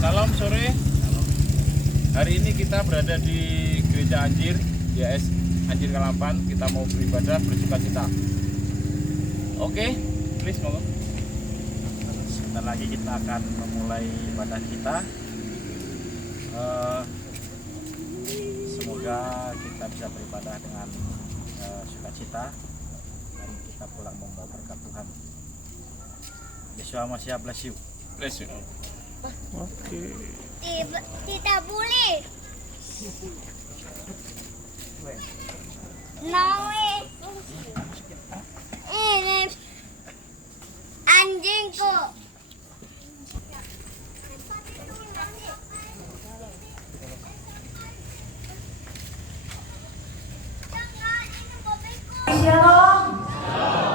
Salam sore. Hari ini kita berada di Gereja Anjir, YS Anjir Kalapan. Kita mau beribadah bersuka cita. Oke, please monggo. Sebentar lagi kita akan memulai ibadah kita. Semoga kita bisa beribadah dengan sukacita dan kita pulang membawa berkat Tuhan. Yeshua Mashiach bless you. Bless you. Oke. Tidak boleh. Nawe. Ini anjingku. Shalom.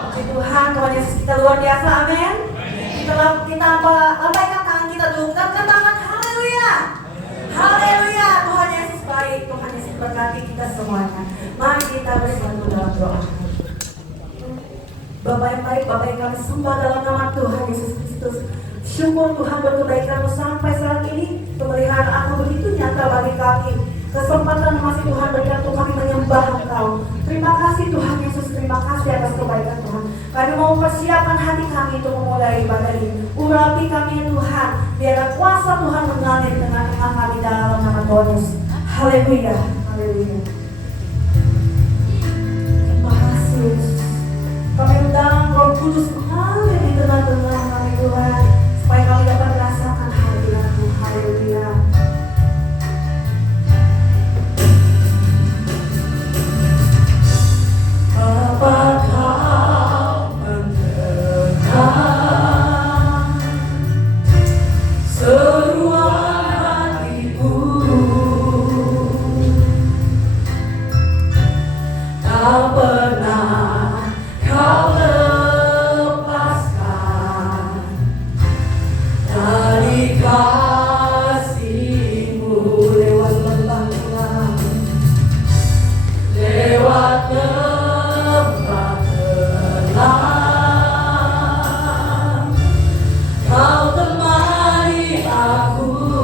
Puji Tuhan, Tuhan Yesus kita luar biasa, amin. Kita lambaikan tangan kita dulu, kita angkat tangan, haleluya. Haleluya, Tuhan Yesus baik, Tuhan Yesus berkati kita semuanya. Mari kita bersatu dalam doa. Bapa yang baik, Bapa yang kami sembah dalam nama Tuhan Yesus Kristus. Syukur Tuhan buat kebaikan-Mu sampai saat ini. Pemeliharaan Aku begitu nyata bagi kami. Kesempatan masih Tuhan berikan untuk kami menyembah Engkau. Terima kasih Tuhan Yesus, terima kasih atas kebaikan Tuhan. Kami mau mempersiapkan hati kami untuk memulai ibadah ini. Urapi kami Tuhan, biarlah kuasa Tuhan mengalir di tengah-tengah kami dalam nama Tuhan Yesus. Haleluya, haleluya. Terima kasih Yesus. Kami undang Roh Kudus mengalir di tengah-tengah kami Tuhan, supaya kami dapat merasakan hadirat-Mu. Haleluya. Apakah mendengar seruan hatiku? Tak pernah Kau lepaskan dari kasih-Mu lewat lembah gelap, lewat tempat gelap. Kau temani aku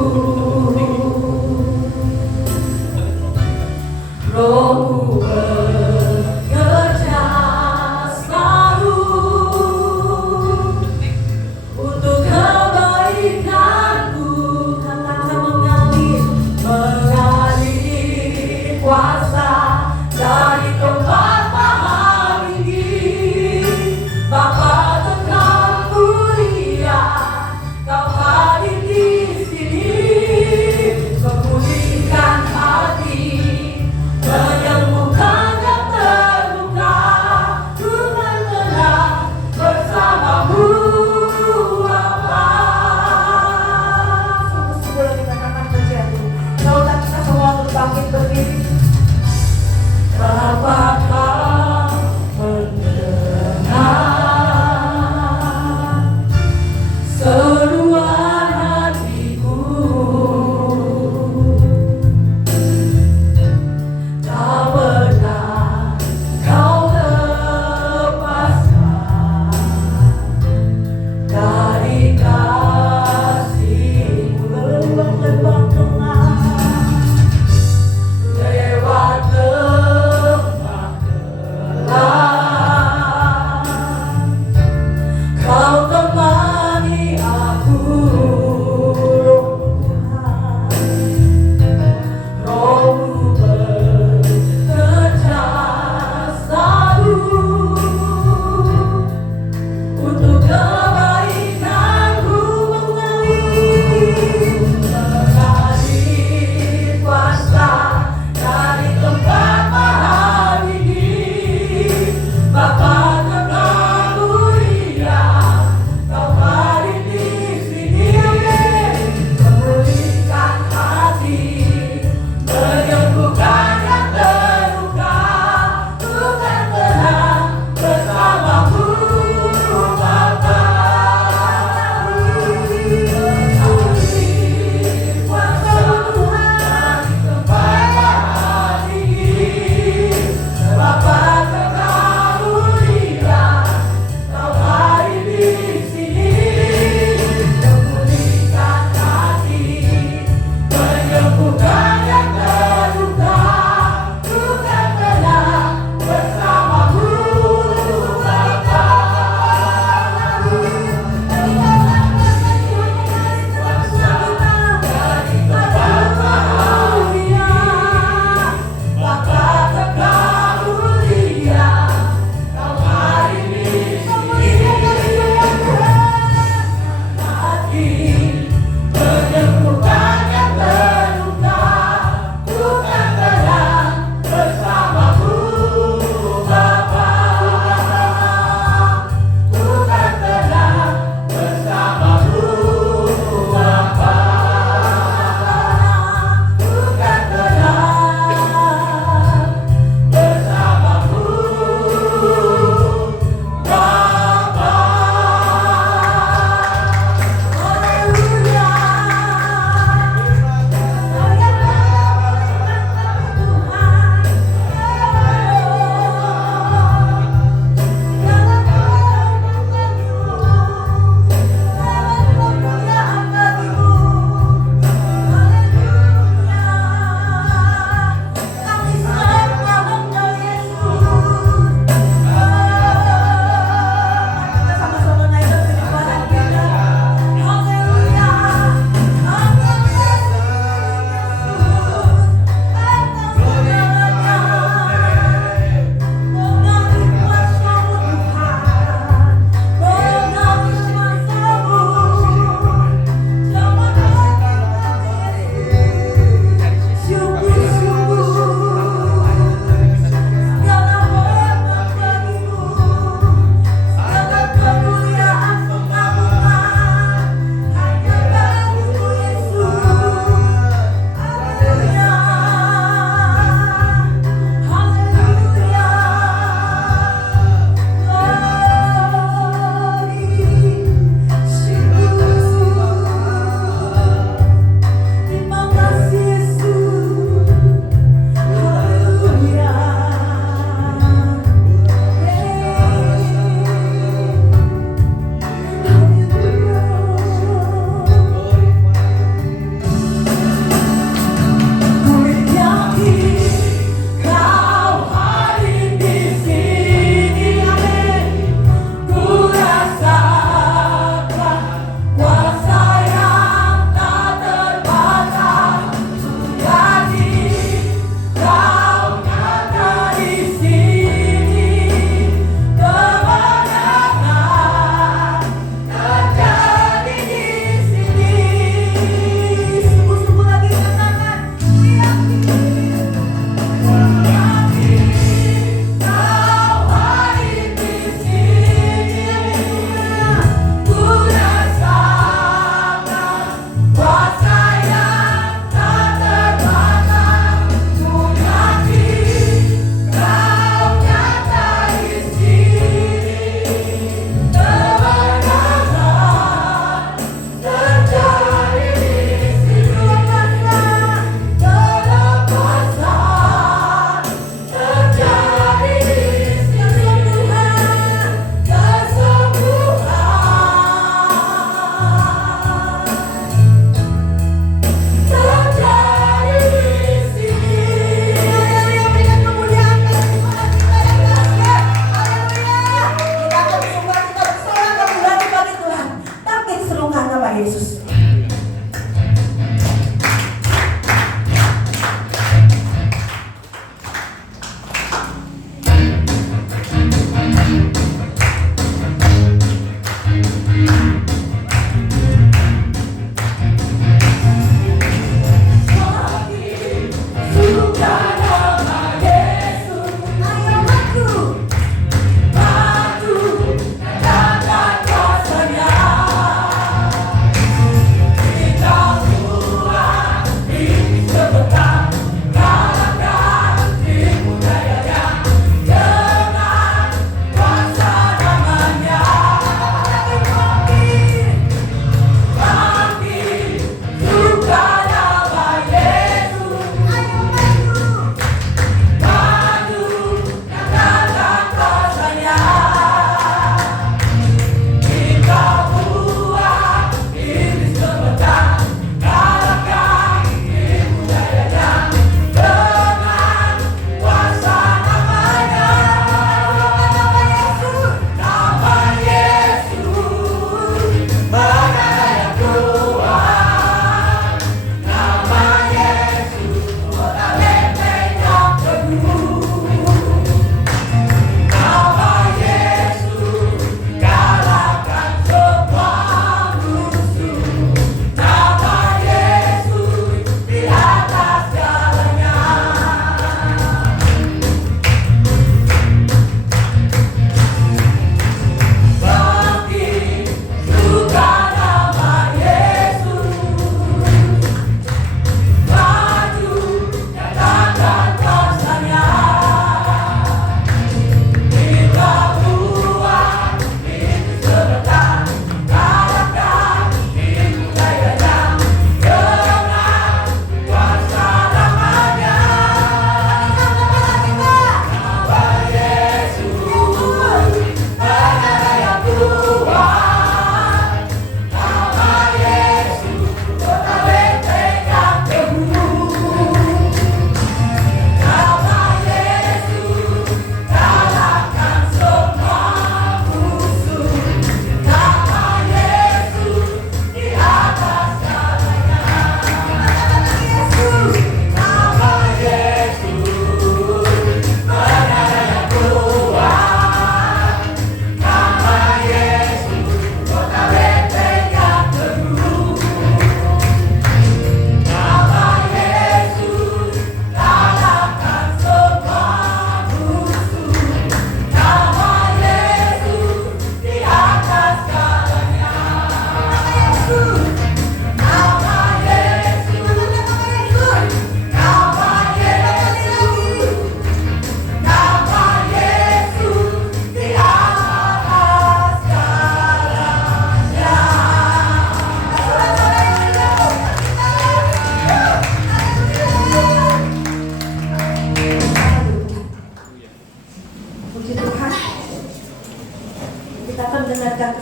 Yesus.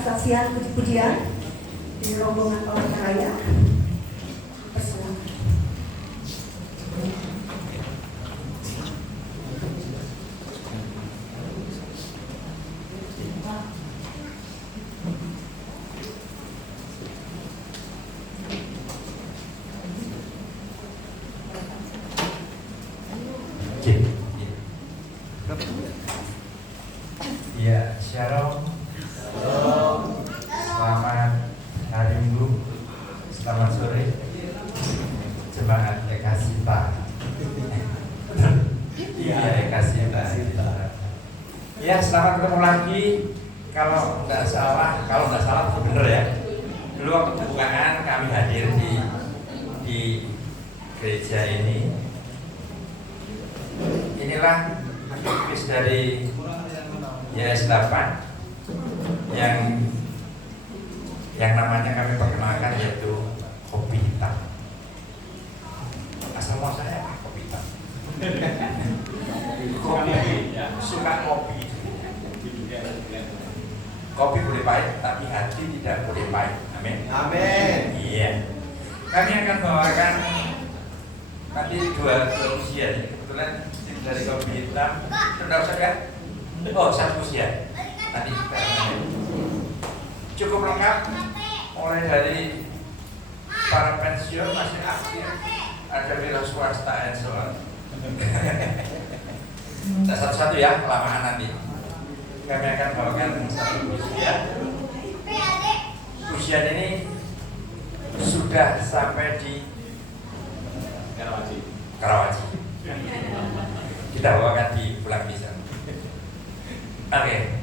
kesaksian puji-pujian di rombongan orang kaya. Persilakan. Ya, shalom. Selamat hari Minggu, selamat sore, jemaat Ekasita. Iya, Ekasita. Ya, selamat ketemu lagi. Kalau nggak salah itu bener ya. Dulu waktu pembukaan kami hadir di gereja ini. Inilah aktivis dari YS 8 yang namanya kami perkenalkan yaitu kopi hitam. Asal muasalnya apa kopi hitam? Kopi, suka kopi. Kopi boleh pahit, tapi hati tidak boleh pahit. Amin. Amin. Iya. Kami akan bawakan tadi dua usia, kebetulan dari kopi hitam. Sudah usah kan? Oh, satu usia. Tadi cukup lengkap, mulai dari para pensiun masih aktif, ada wira swasta and so on. Nah, satu-satu ya, kelamaan nanti. Kami akan bawakan satu ujian. Ujian ini sudah sampai di Karawaci. Kita bawakan di Pulang Pisang. Oke.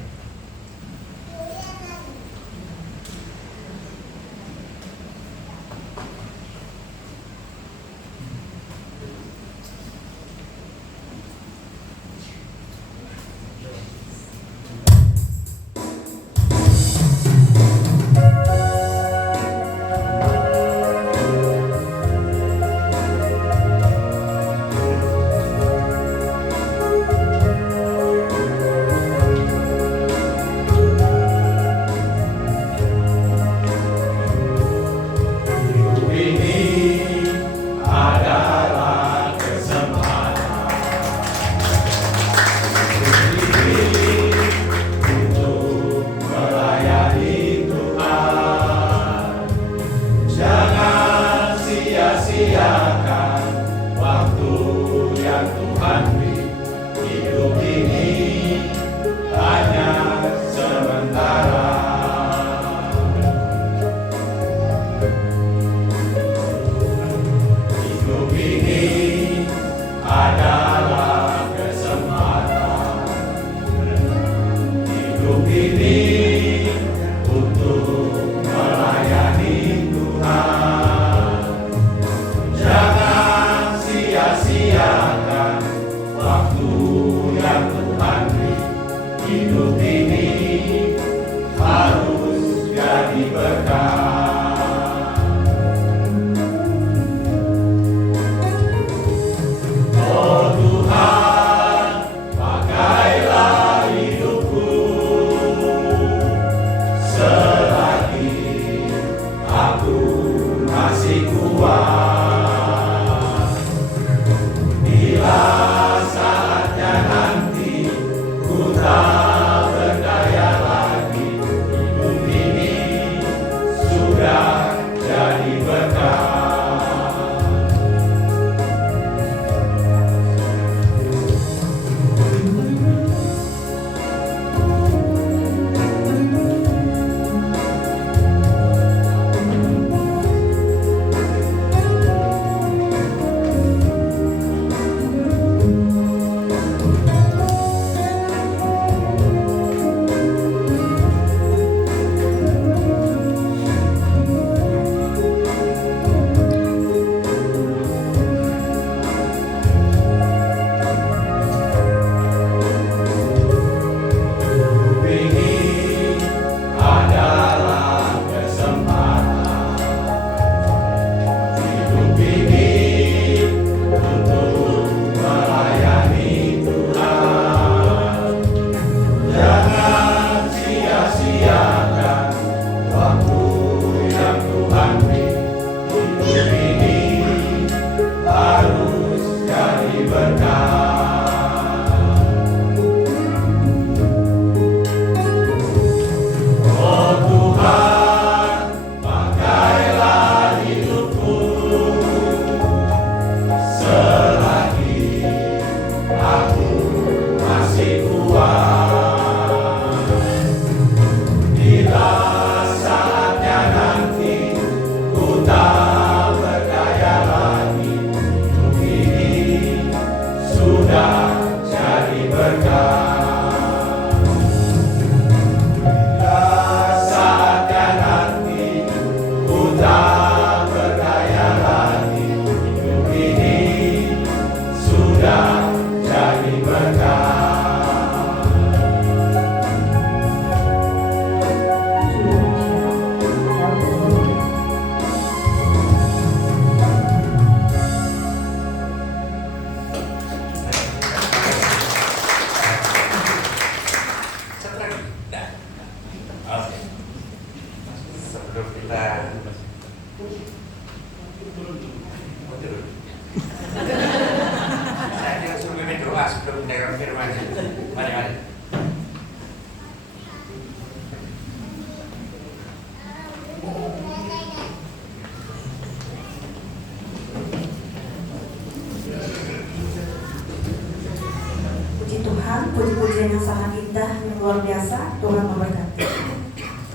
yang sangat indah, yang luar biasa. Tuhan memberkati.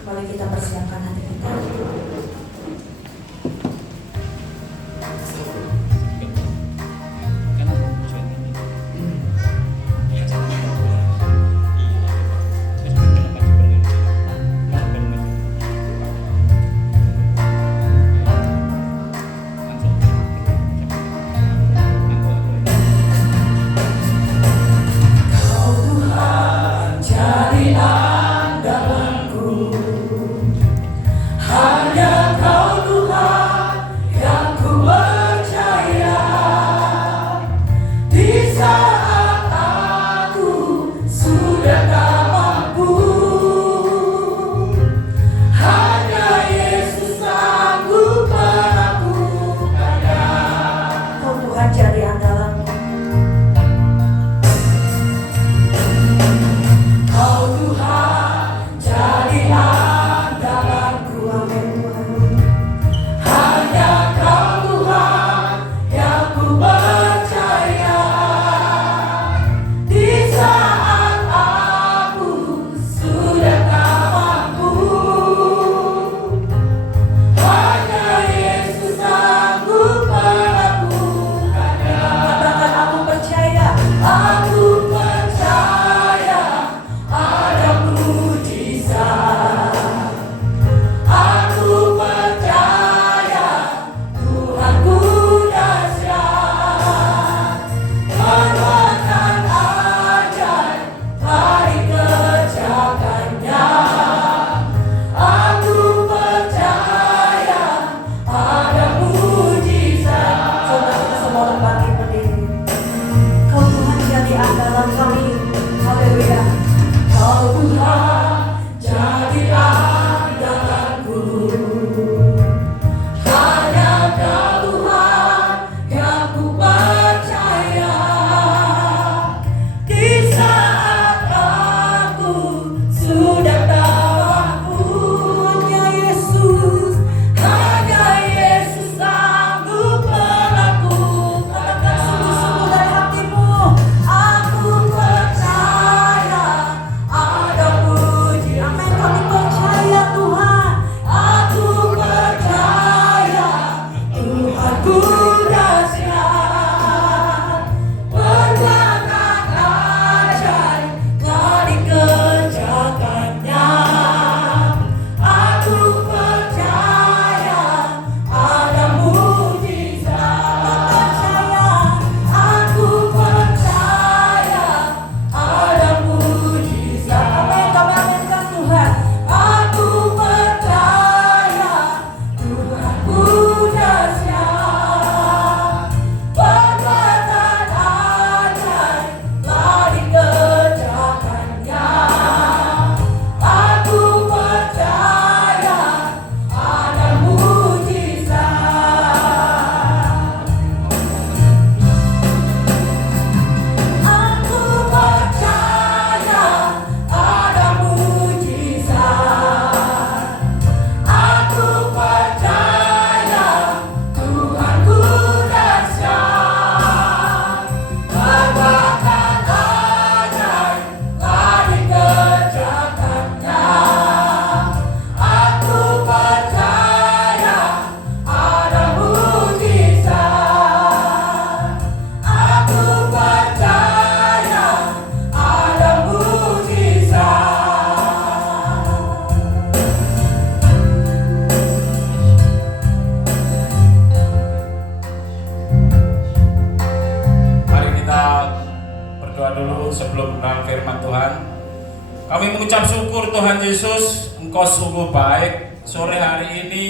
Kembali kita persiapkan hati kita. sebelum mengenal firman Tuhan. Kami mengucap syukur Tuhan Yesus, Engkau sungguh baik. Sore hari ini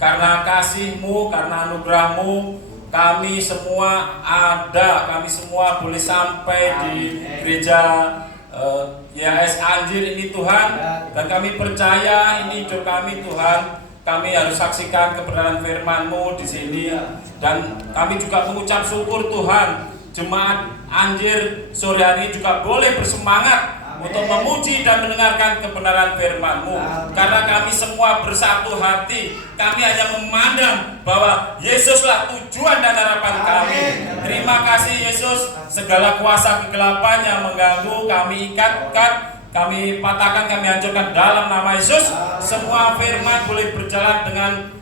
karena kasih-Mu, karena anugerah-Mu, kami semua ada, kami semua boleh sampai di gereja YHS Anjir ini Tuhan. Dan kami percaya ini hidup kami Tuhan. Kami harus saksikan kebenaran firman-Mu di sini. Dan kami juga mengucap syukur Tuhan, jemaat Anjir sore hari juga boleh bersemangat untuk memuji dan mendengarkan kebenaran firman-Mu. Karena kami semua bersatu hati, kami hanya memandang bahwa Yesuslah tujuan dan harapan kami. Terima Terima kasih Yesus, segala kuasa kegelapan yang mengganggu kami ikatkan, kami patahkan, kami hancurkan dalam nama Yesus. Semua firman boleh berjalan dengan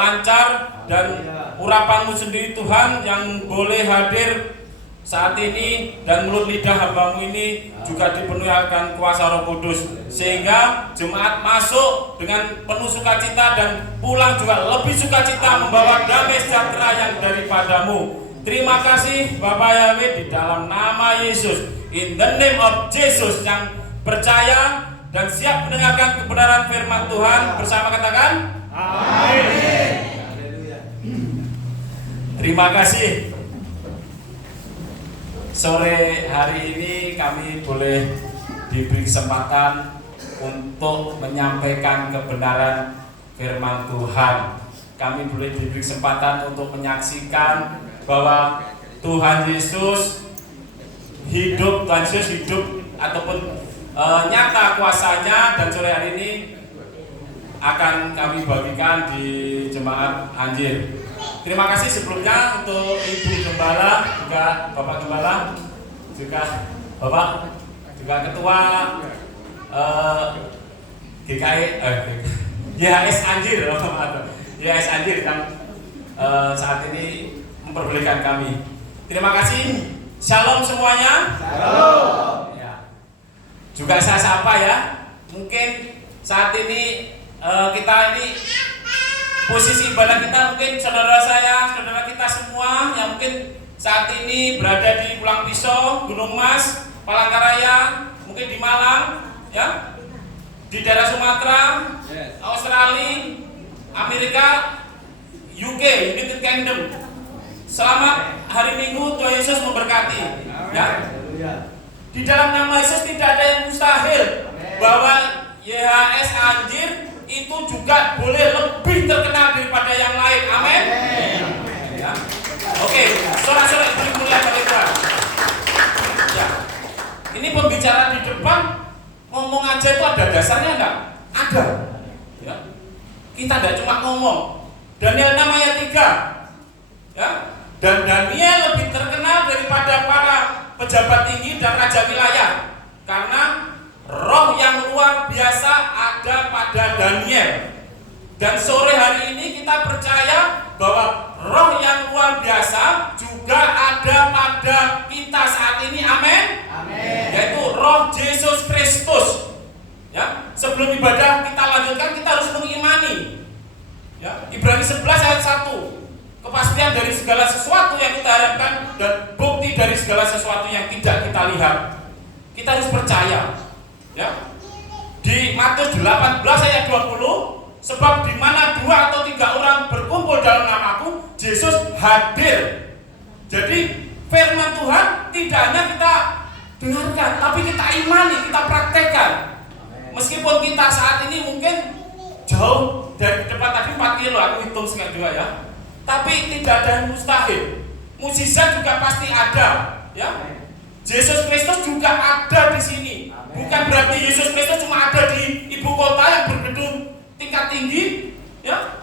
lancar, dan urapanmu sendiri Tuhan yang boleh hadir saat ini, dan mulut lidah hambamu ini juga dipenuhi akan kuasa Roh Kudus, sehingga jemaat masuk dengan penuh sukacita dan pulang juga lebih sukacita membawa damai sejahtera yang daripadamu. Terima kasih Bapak Yahweh, di dalam nama Yesus, in the name of Jesus, yang percaya dan siap mendengarkan kebenaran firman Tuhan bersama katakan amin. Terima kasih. Sore hari ini kami boleh diberi kesempatan untuk menyampaikan kebenaran firman Tuhan. Kami boleh diberi kesempatan untuk menyaksikan bahwa Tuhan Yesus hidup, ataupun nyata kuasanya, dan sore hari ini akan kami bagikan di jemaat Anjir. Terima kasih sebelumnya untuk Ibu Gembala, juga Bapak Gembala, juga Bapak, juga Ketua YHS Anjir, YHS Anjir yang saat ini memperbolehkan kami. Terima kasih. Shalom semuanya. Shalom. Ya. Juga saya sapa ya. Mungkin saat ini kita ini posisi ibadah kita, mungkin saudara saya, saudara kita semua yang mungkin saat ini berada di Pulang Pisau, Gunung Mas, Palangkaraya, mungkin di Malang, ya, di daerah Sumatera, Australia, Amerika, UK, United Kingdom. Selamat hari Minggu, Tuhan Yesus memberkati. Ya. Di dalam nama Yesus tidak ada yang mustahil, bahwa YHS Anjir itu juga boleh lebih terkenal daripada yang lain. Amin. Ya. Oke, sorak-sorak mulai bagi Tuhan. Ya. Ini pembicara di depan ngomong aja itu ada dasarnya enggak? Ada. Ya. Kita tidak cuma ngomong. Daniel 6 ayat 3. Ya. Dan Daniel lebih terkenal daripada para pejabat tinggi dan raja wilayah, karena roh yang luar biasa ada pada Daniel. Dan sore hari ini kita percaya bahwa roh yang luar biasa juga ada pada kita saat ini. Amin. Amin. Yaitu roh Yesus Kristus. Ya, sebelum ibadah kita lanjutkan, kita harus mengimani. Ya, Ibrani 11 ayat 1. Kepastian dari segala sesuatu yang kita harapkan dan bukti dari segala sesuatu yang tidak kita lihat. Kita harus percaya. Ya. Di Matius 18 ayat 20, sebab di mana 2 atau 3 orang berkumpul dalam namaku, Yesus hadir. Jadi firman Tuhan tidak hanya kita dengarkan, tapi kita imani, kita praktekkan. Meskipun kita saat ini mungkin jauh dari depan, tadi 4 kilo aku hitung setengah 2 ya. Tapi tidak ada yang mustahil. Mukjizat juga pasti ada, ya. Yesus Kristus juga ada di sini. Bukan berarti Yesus Kristus cuma ada di ibu kota yang bergedung tingkat tinggi, ya.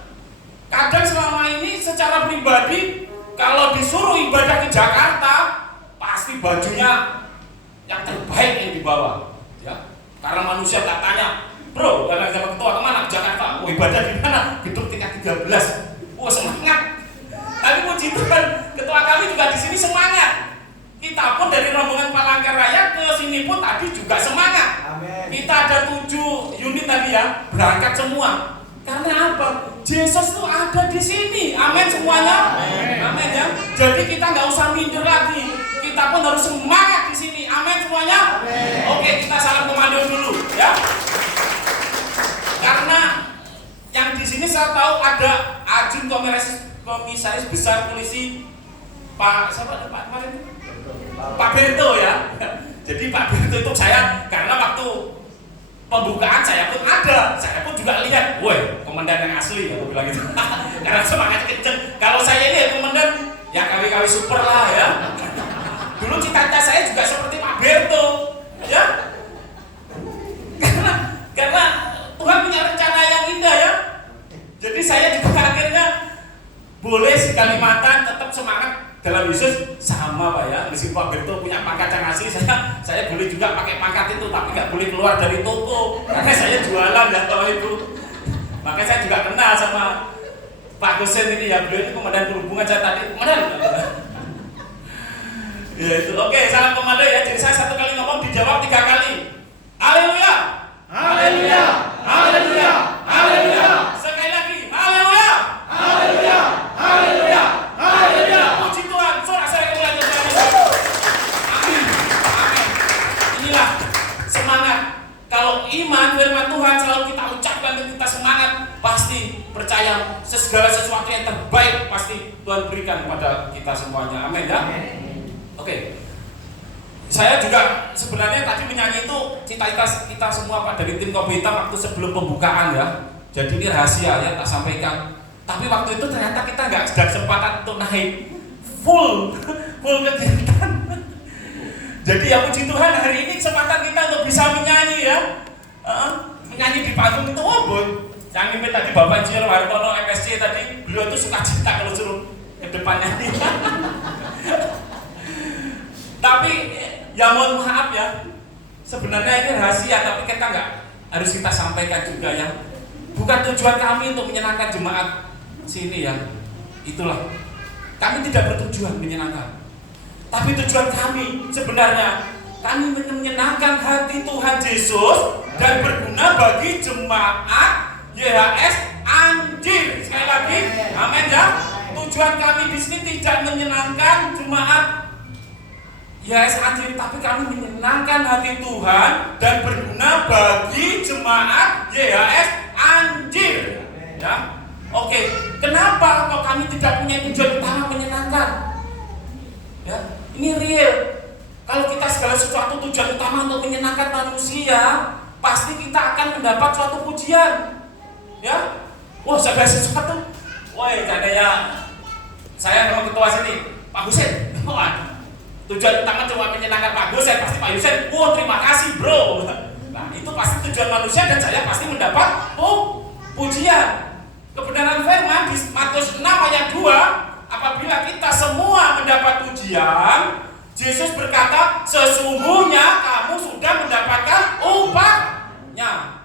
Kadang selama ini secara pribadi kalau disuruh ibadah ke Jakarta, pasti bajunya yang terbaik yang dibawa, ya. Karena manusia tak tanya, bro, karena sama ketua kemana? Jakarta. Oh, ibadah di mana? Gedung tingkat 13. Wah, semangat. Tapi puji Tuhan, ketua kami juga di sini semangat. Kita pun dari rombongan Palangkaraya ke sini pun tadi juga semangat. Amen. Kita ada 7 unit tadi ya, berangkat semua. Karena apa? Yesus itu ada di sini. Amin semuanya. Amin. Amin ya. Jadi kita nggak usah minder lagi. Kita pun harus semangat di sini. Amin semuanya. Amin. Oke, kita salam komando dulu ya. Karena yang di sini saya tahu ada Ajun Komisaris Besar Polisi Pak siapa Pak kemarin? Pak Berto ya. Jadi Pak Berto itu saya, karena waktu pembukaan saya pun ada, saya pun juga lihat, woi komandan yang asli, aku bilang gitu. Karena semangat kenceng. Kalau saya ini komandan ya kali-kali super lah ya. Dulu cita-cita saya juga seperti Pak Berto, ya. Karena Tuhan punya rencana yang indah ya. Jadi saya juga akhirnya boleh di Kalimantan tetap semangat dalam Yesus sama Pak ya. Meskipun Pak Berto punya pangkat yang asli, saya boleh juga pakai pangkat itu, tapi nggak boleh keluar dari toko karena saya jualan ya kalau itu. Makanya saya juga kenal sama Pak Dosen ini ya, beliau ini komandan perhubungan. Saya tadi komandan. Ya itu. Oke, salam komandan ya. Jadi saya 1 kali ngomong dijawab 3 kali. Haleluya. Haleluya. Haleluya. Haleluya. Sekali lagi. Haleluya. Haleluya. Haleluya. Haleluya. Puji Tuhan. Sorak saya kemuliaan Tuhan. Amin. Amin. Inilah semangat. Kalau iman firman Tuhan selalu kita ucapkan dan kita semangat, pasti percaya segala sesuatu yang terbaik pasti Tuhan berikan kepada kita semuanya. Amin ya. Oke. Saya juga sebenarnya tadi menyanyi itu cita-cita kita semua Pak dari tim Kopi Hitam waktu sebelum pembukaan ya. Jadi ini rahasia ya, tak sampaikan. Tapi waktu itu ternyata kita nggak ada kesempatan untuk naik full kegiatan. Jadi ya puji Tuhan hari ini kesempatan kita untuk bisa menyanyi ya. Menyanyi di panggung itu wabut. Yang mimpin tadi Bapak Insinyur Hartono MSc tadi, beliau itu suka cita kalau suruh ke depannya. Tapi ya mohon maaf ya, sebenarnya ini rahasia, tapi kita nggak harus kita sampaikan juga ya. Bukan tujuan kami untuk menyenangkan jemaat sini ya. Itulah, kami tidak bertujuan menyenangkan. Tapi tujuan kami sebenarnya kami menyenangkan hati Tuhan Yesus dan berguna bagi jemaat YHS Anjir. Sekali lagi, amin ya. Tujuan kami di sini tidak menyenangkan jemaat YHS Anjir, tapi kami menyenangkan hati Tuhan dan berguna bagi jemaat YHS Anjir. Ya, oke. Kenapa kok kami tidak punya tujuan utama menyenangkan? Ya, ini real. Kalau kita segala sesuatu tujuan utama untuk menyenangkan manusia, pasti kita akan mendapat suatu pujian. Ya, wah segala sesuatu. Woi, katanya saya sama ketua sini, Pak Husen. Tujuan utama cuma menyenangkan Pak Husen, pasti Pak Husen. Oh terima kasih bro. Nah itu pasti tujuan manusia dan saya pasti mendapat pujian. Kebenaran firman di Matius 6 ayat 2, apabila kita semua mendapat pujian, Yesus berkata, sesungguhnya kamu sudah mendapatkan upahnya.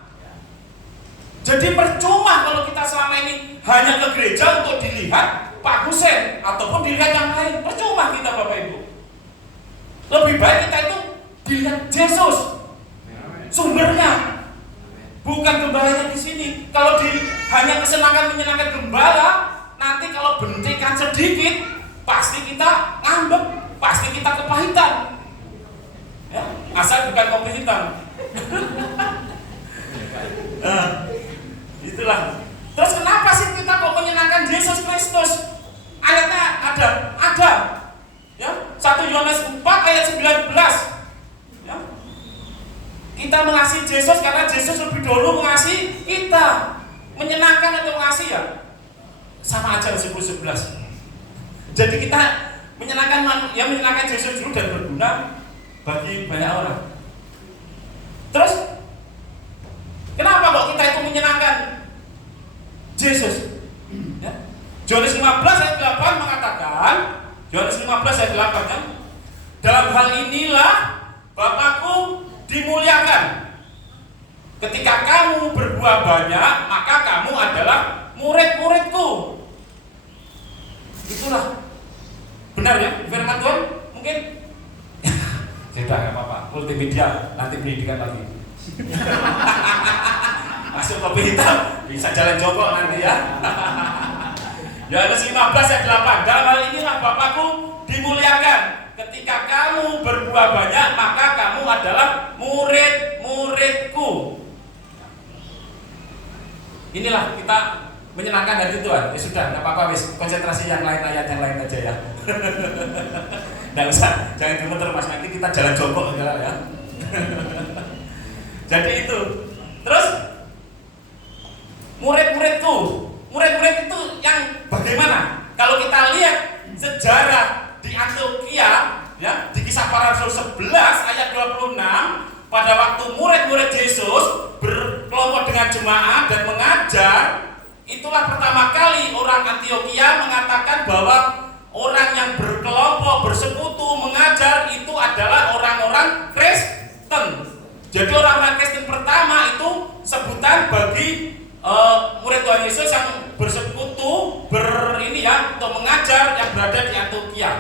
Jadi percuma kalau kita selama ini hanya ke gereja untuk dilihat Pak Husen ataupun dilihat yang lain. Percuma kita Bapak Ibu. Lebih baik kita itu dilihat Yesus, sumbernya. Bukan gembalanya di sini. Kalau hanya kesenangan menyenangkan gembala, nanti kalau bentikan sedikit, pasti kita ngambek, pasti kita kepahitan. Ya, asal bukan kopi hitam. Itulah. Terus kenapa sih kita kok menyenangkan Yesus Kristus? Ayatnya ada. Ya, 1 Yohanes 4 ayat 19. Ya. Kita mengasihi Yesus karena Yesus lebih dulu mengasihi kita. Menyenangkan atau mengasihi ya sama aja 10-11. Jadi kita menyenangkan Yesus dulu dan berguna bagi banyak orang. Terus kenapa kok kita itu menyenangkan Yesus? Ya. Yohanes 15 ayat 8 mengatakan, Yohanes 15 ayat 8 kan, dalam hal inilah Bapakku dimuliakan. Ketika kamu berbuah banyak, maka kamu adalah murid-muridku. Itulah. Benar ya? Firman Tuhan mungkin sudah nggak apa-apa. Multimedia nanti pendidikan lagi. Masuk kopi hitam bisa jalan jongkok nanti ya. Yohanes 15 ayat 8. Dalam hal inilah Bapakku dimuliakan. Ketika kamu berbuah banyak, maka kamu adalah murid-muridku. Inilah kita menyenangkan hati Tuhan. Ya sudah, nggak apa-apa, wis konsentrasi yang lain, ayat yang lain aja ya. Nggak usah, jangan gemeter mas, nanti kita jalan jongkok ya. Jadi itu. Terus murid-muridku, murid-murid itu yang bagaimana? Kalau kita lihat sejarah di Antioquia, ya, di Kisah Para Rasul 11 ayat 26, pada waktu murid-murid Yesus berkelompok dengan jemaat dan mengajar, itulah pertama kali orang Antioquia mengatakan bahwa orang yang berkelompok, bersekutu, mengajar itu adalah orang-orang Kristen. Jadi orang-orang Kristen pertama itu sebutan bagi murid Tuhan Yesus yang bersekutu, untuk mengajar yang berada di Antioquia.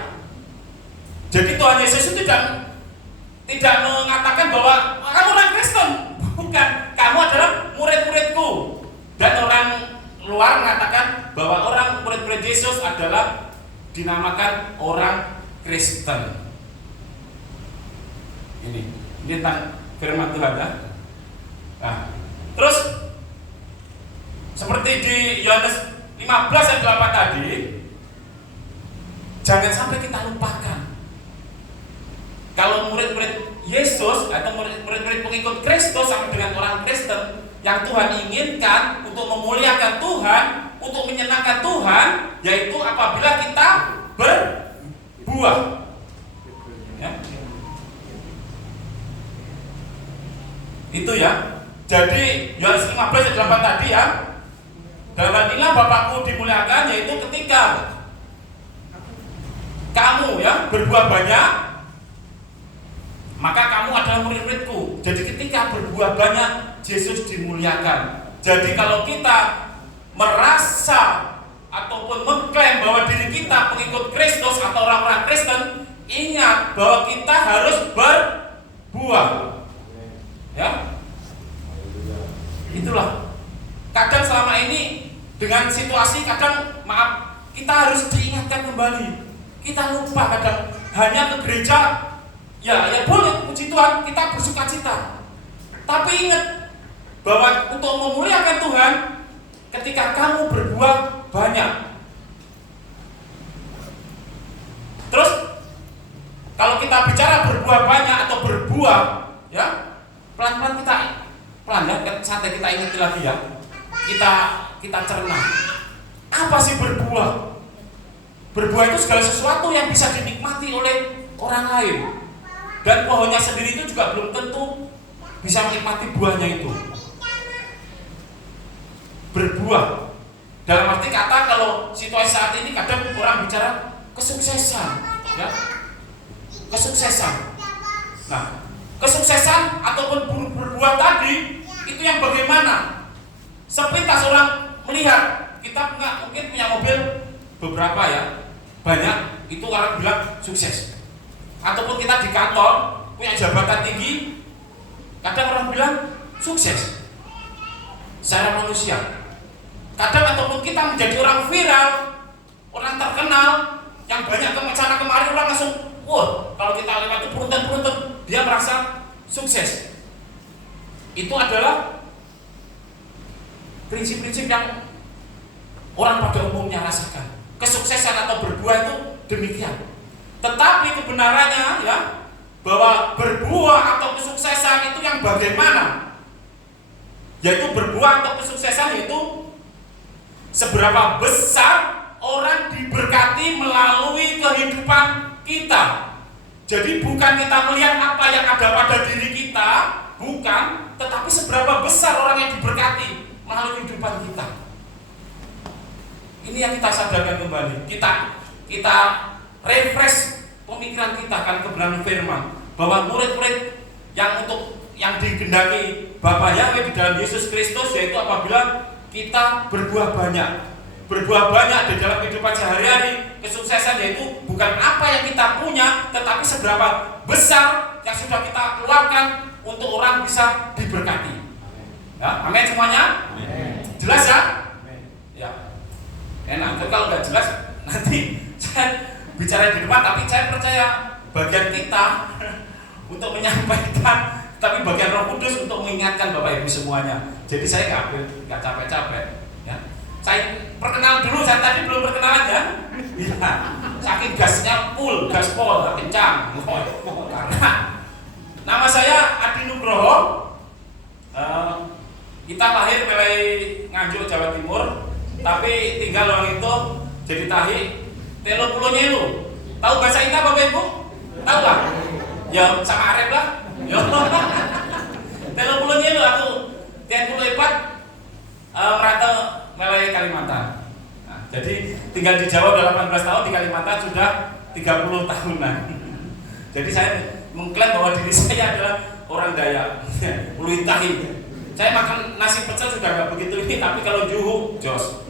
Jadi Tuhan Yesus itu tidak mengatakan bahwa kamu orang Kristen, bukan, kamu adalah murid-muridku. Dan orang luar mengatakan bahwa orang murid-murid Yesus adalah dinamakan orang Kristen. Ini tentang firman Tuhan ya. Nah, terus seperti di Yohanes 15 ayat 8 tadi, jangan sampai kita lupakan kalau murid-murid Yesus atau murid-murid pengikut Kristus sama dengan orang Kristen yang Tuhan inginkan untuk memuliakan Tuhan, untuk menyenangkan Tuhan, yaitu apabila kita berbuah. Ya. Itu ya. Jadi Yohanes 15 ayat 8 tadi ya. Dalam hal inilah Bapakku dimuliakan, yaitu ketika kamu ya berbuah banyak, maka kamu adalah murid-muridku. Jadi ketika berbuah banyak, Yesus dimuliakan. Jadi kalau kita merasa ataupun mengklaim bahwa diri kita pengikut Kristus atau orang-orang Kristen, ingat bahwa kita harus berbuah. Ya, itulah. Kadang selama ini dengan situasi maaf, kita harus diingatkan kembali. Kita lupa kadang hanya ke gereja. Ya boleh, puji Tuhan, kita bersuka cita. Tapi ingat bahwa untuk memuliakan Tuhan, ketika kamu berbuah banyak. Terus kalau kita bicara berbuah banyak atau berbuah, ya pelan-pelan santai kita ingat lagi ya. Kita cerna. Apa sih berbuah? Berbuah itu segala sesuatu yang bisa dinikmati oleh orang lain. Dan pohonnya sendiri itu juga belum tentu bisa menikmati buahnya itu. Berbuah dalam arti kata, kalau situasi saat ini kadang orang bicara kesuksesan, ya, kesuksesan. Nah, kesuksesan ataupun berbuah tadi itu yang bagaimana? Sepintas orang melihat, kita mungkin punya mobil beberapa ya, banyak, itu orang bilang sukses. Ataupun kita di kantor punya jabatan tinggi, kadang orang bilang sukses secara manusia. Kadang ataupun kita menjadi orang viral, orang terkenal, yang banyak kesana kemari, orang langsung, wah, kalau kita lewat itu beruntun, dia merasa sukses. Itu adalah prinsip-prinsip yang orang pada umumnya rasakan. Kesuksesan atau berbuah itu demikian. Tetapi kebenarannya ya, bahwa berbuah atau kesuksesan itu yang bagaimana? Yaitu berbuah atau kesuksesan yaitu seberapa besar orang diberkati melalui kehidupan kita. Jadi bukan kita melihat apa yang ada pada diri kita, bukan, tetapi seberapa besar orang yang diberkati melalui kehidupan kita. Ini yang kita sadarkan kembali. Kita refresh pemikiran kita akan kebenaran firman, bahwa murid-murid yang digendaki Bapa Yahweh di dalam Yesus Kristus, yaitu apabila kita berbuah banyak di dalam kehidupan sehari-hari. Kesuksesan yaitu bukan apa yang kita punya, tetapi seberapa besar yang sudah kita keluarkan untuk orang bisa diberkati. Ya, amin semuanya. Amin. Jelas ya? Amin. Ya. Enak. Kalau nggak jelas nanti saya bicara di depan, tapi saya percaya bagian kita untuk menyampaikan, tapi bagian Roh Kudus untuk mengingatkan Bapak Ibu semuanya. Jadi saya nggak capek-capek. Ya. Saya perkenalan dulu, saya tadi belum perkenalan ya. Ya. Saking gasnya gaspol, kencang. Karena nama saya Adi Nugroho. Kita lahir mulai Nganjuk, Jawa Timur, tapi tinggal orang itu jadi tahi. Telo pulo nyelu. Tahu bahasa Inka Bapak Ibu? Tahu lah? Ya sama Arab lah. Ya. Telo pulo nyelu aku 34 merata melai Kalimantan. Nah, Jadi tinggal di Jawa udah 18 tahun, di Kalimantan sudah 30 tahunan. Jadi saya mengklaim bahwa diri saya adalah orang Dayak, Uluit Tahi. Saya makan nasi pecel juga nggak begitu ini, tapi kalau juhu, jos.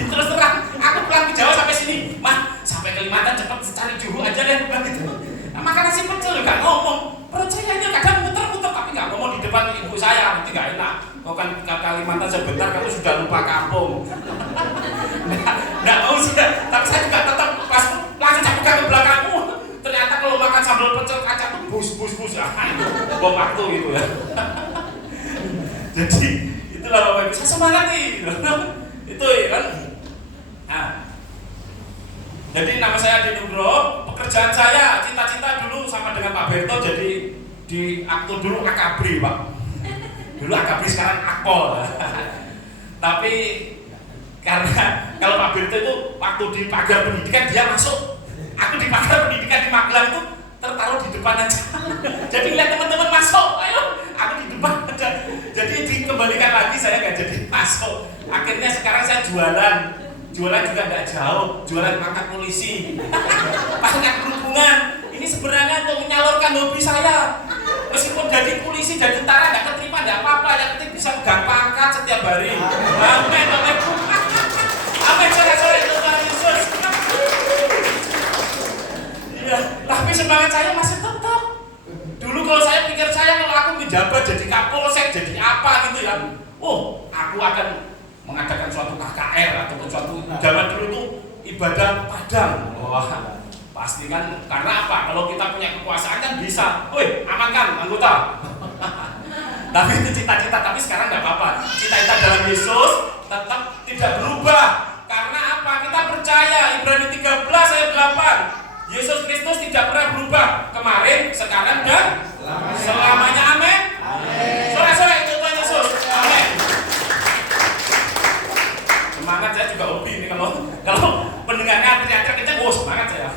Terus terang, aku pulang ke Jawa sampai sini, mah sampai Kalimantan cepet cari juhu aja deh, gitu. Nah, makan nasi pecel nggak ngomong, perut saya ini kadang muter-muter tapi nggak ngomong di depan ibu saya, nanti nggak enak. Kau kan ke Kalimantan sebentar, kamu sudah lupa kampung. Nggak mau sih, tapi saya juga tetap pas langsung campurkan ke belakangmu. Ternyata kalau makan sambal pecel kacang tuh bus, bom waktu gitu ya. Jadi itulah Bapak Ibu, saya semangat nih. Itu ya kan. Nah, jadi nama saya Adi Nugroho, pekerjaan saya cita-cita dulu sama dengan Pak Berto jadi di aktor dulu Akabri Pak. Dulu Akabri sekarang Akpol. Tapi karena kalau Pak Berto itu waktu di pagar pendidikan dia masuk, aku di pagar pendidikan di Magelang itu tertaruh di depan aja. Jadi lihat teman-teman masuk, ayo aku di depan aja. Jadi dikembalikan lagi saya nggak jadi masuk. Akhirnya sekarang saya jualan juga nggak jauh, jualan pangkat polisi, pangkat perhubungan. Ini sebenarnya untuk menyalurkan hobi saya. Meskipun jadi polisi dan tentara nggak keterima, nggak apa-apa. Yang penting bisa pegang pangkat setiap hari. Amin, amin. Amin, sore-sore itu Tuhan Yesus. Iya, tapi semangat saya masih tetap. Dulu kalau saya pikir kalau aku menjabat jadi kapolsek, jadi apa gitu ya. Oh, aku akan mengadakan suatu KKR atau suatu zaman dulu itu ibadah padang. Wah, pasti kan karena apa? Kalau kita punya kekuasaan kan bisa, woi amankan anggota. Tapi itu cita-cita, tapi sekarang nggak apa-apa. Cita-cita dalam Yesus tetap tidak berubah. Karena apa? Kita percaya Ibrani 13 ayat 8. Yesus Kristus tidak pernah berubah kemarin, sekarang dan selamanya. Amin. Sore-sore itu Tuhan Yesus. Amin. Semangat saya juga hobi ini kalau pendengarnya teriak-teriak kencang, oh semangat saya.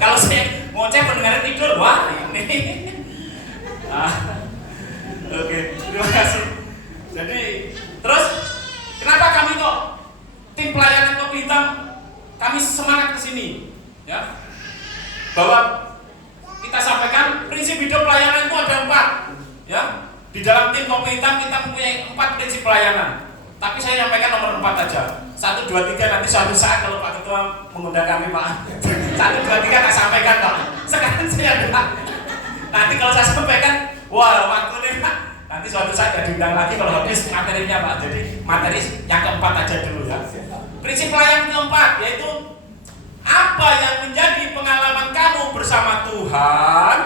Kalau saya ngoceh pendengarnya tidur, wah ini. Oke, terima kasih. Jadi terus kenapa kami kok tim pelayanan Kopi Hitam kami semangat kesini, ya? Bahwa kita sampaikan prinsip hidup pelayanan itu ada 4, ya. Di dalam tim Kopi Hitam kita mempunyai 4 prinsip pelayanan. Tapi saya nyampaikan nomor 4 aja. 1, 2, 3 nanti suatu saat kalau Pak Ketua mengundang kami Pak. 1, 2, 3 tak sampaikan Pak. Sekarang saya ada. Nanti kalau saya sampaikan, wah waktu nih Pak. Nanti suatu saat ya diundang lagi kalau habis materinya Pak. Jadi materi yang keempat aja dulu ya. Prinsip pelayanan keempat yaitu apa yang menjadi pengalaman kamu bersama Tuhan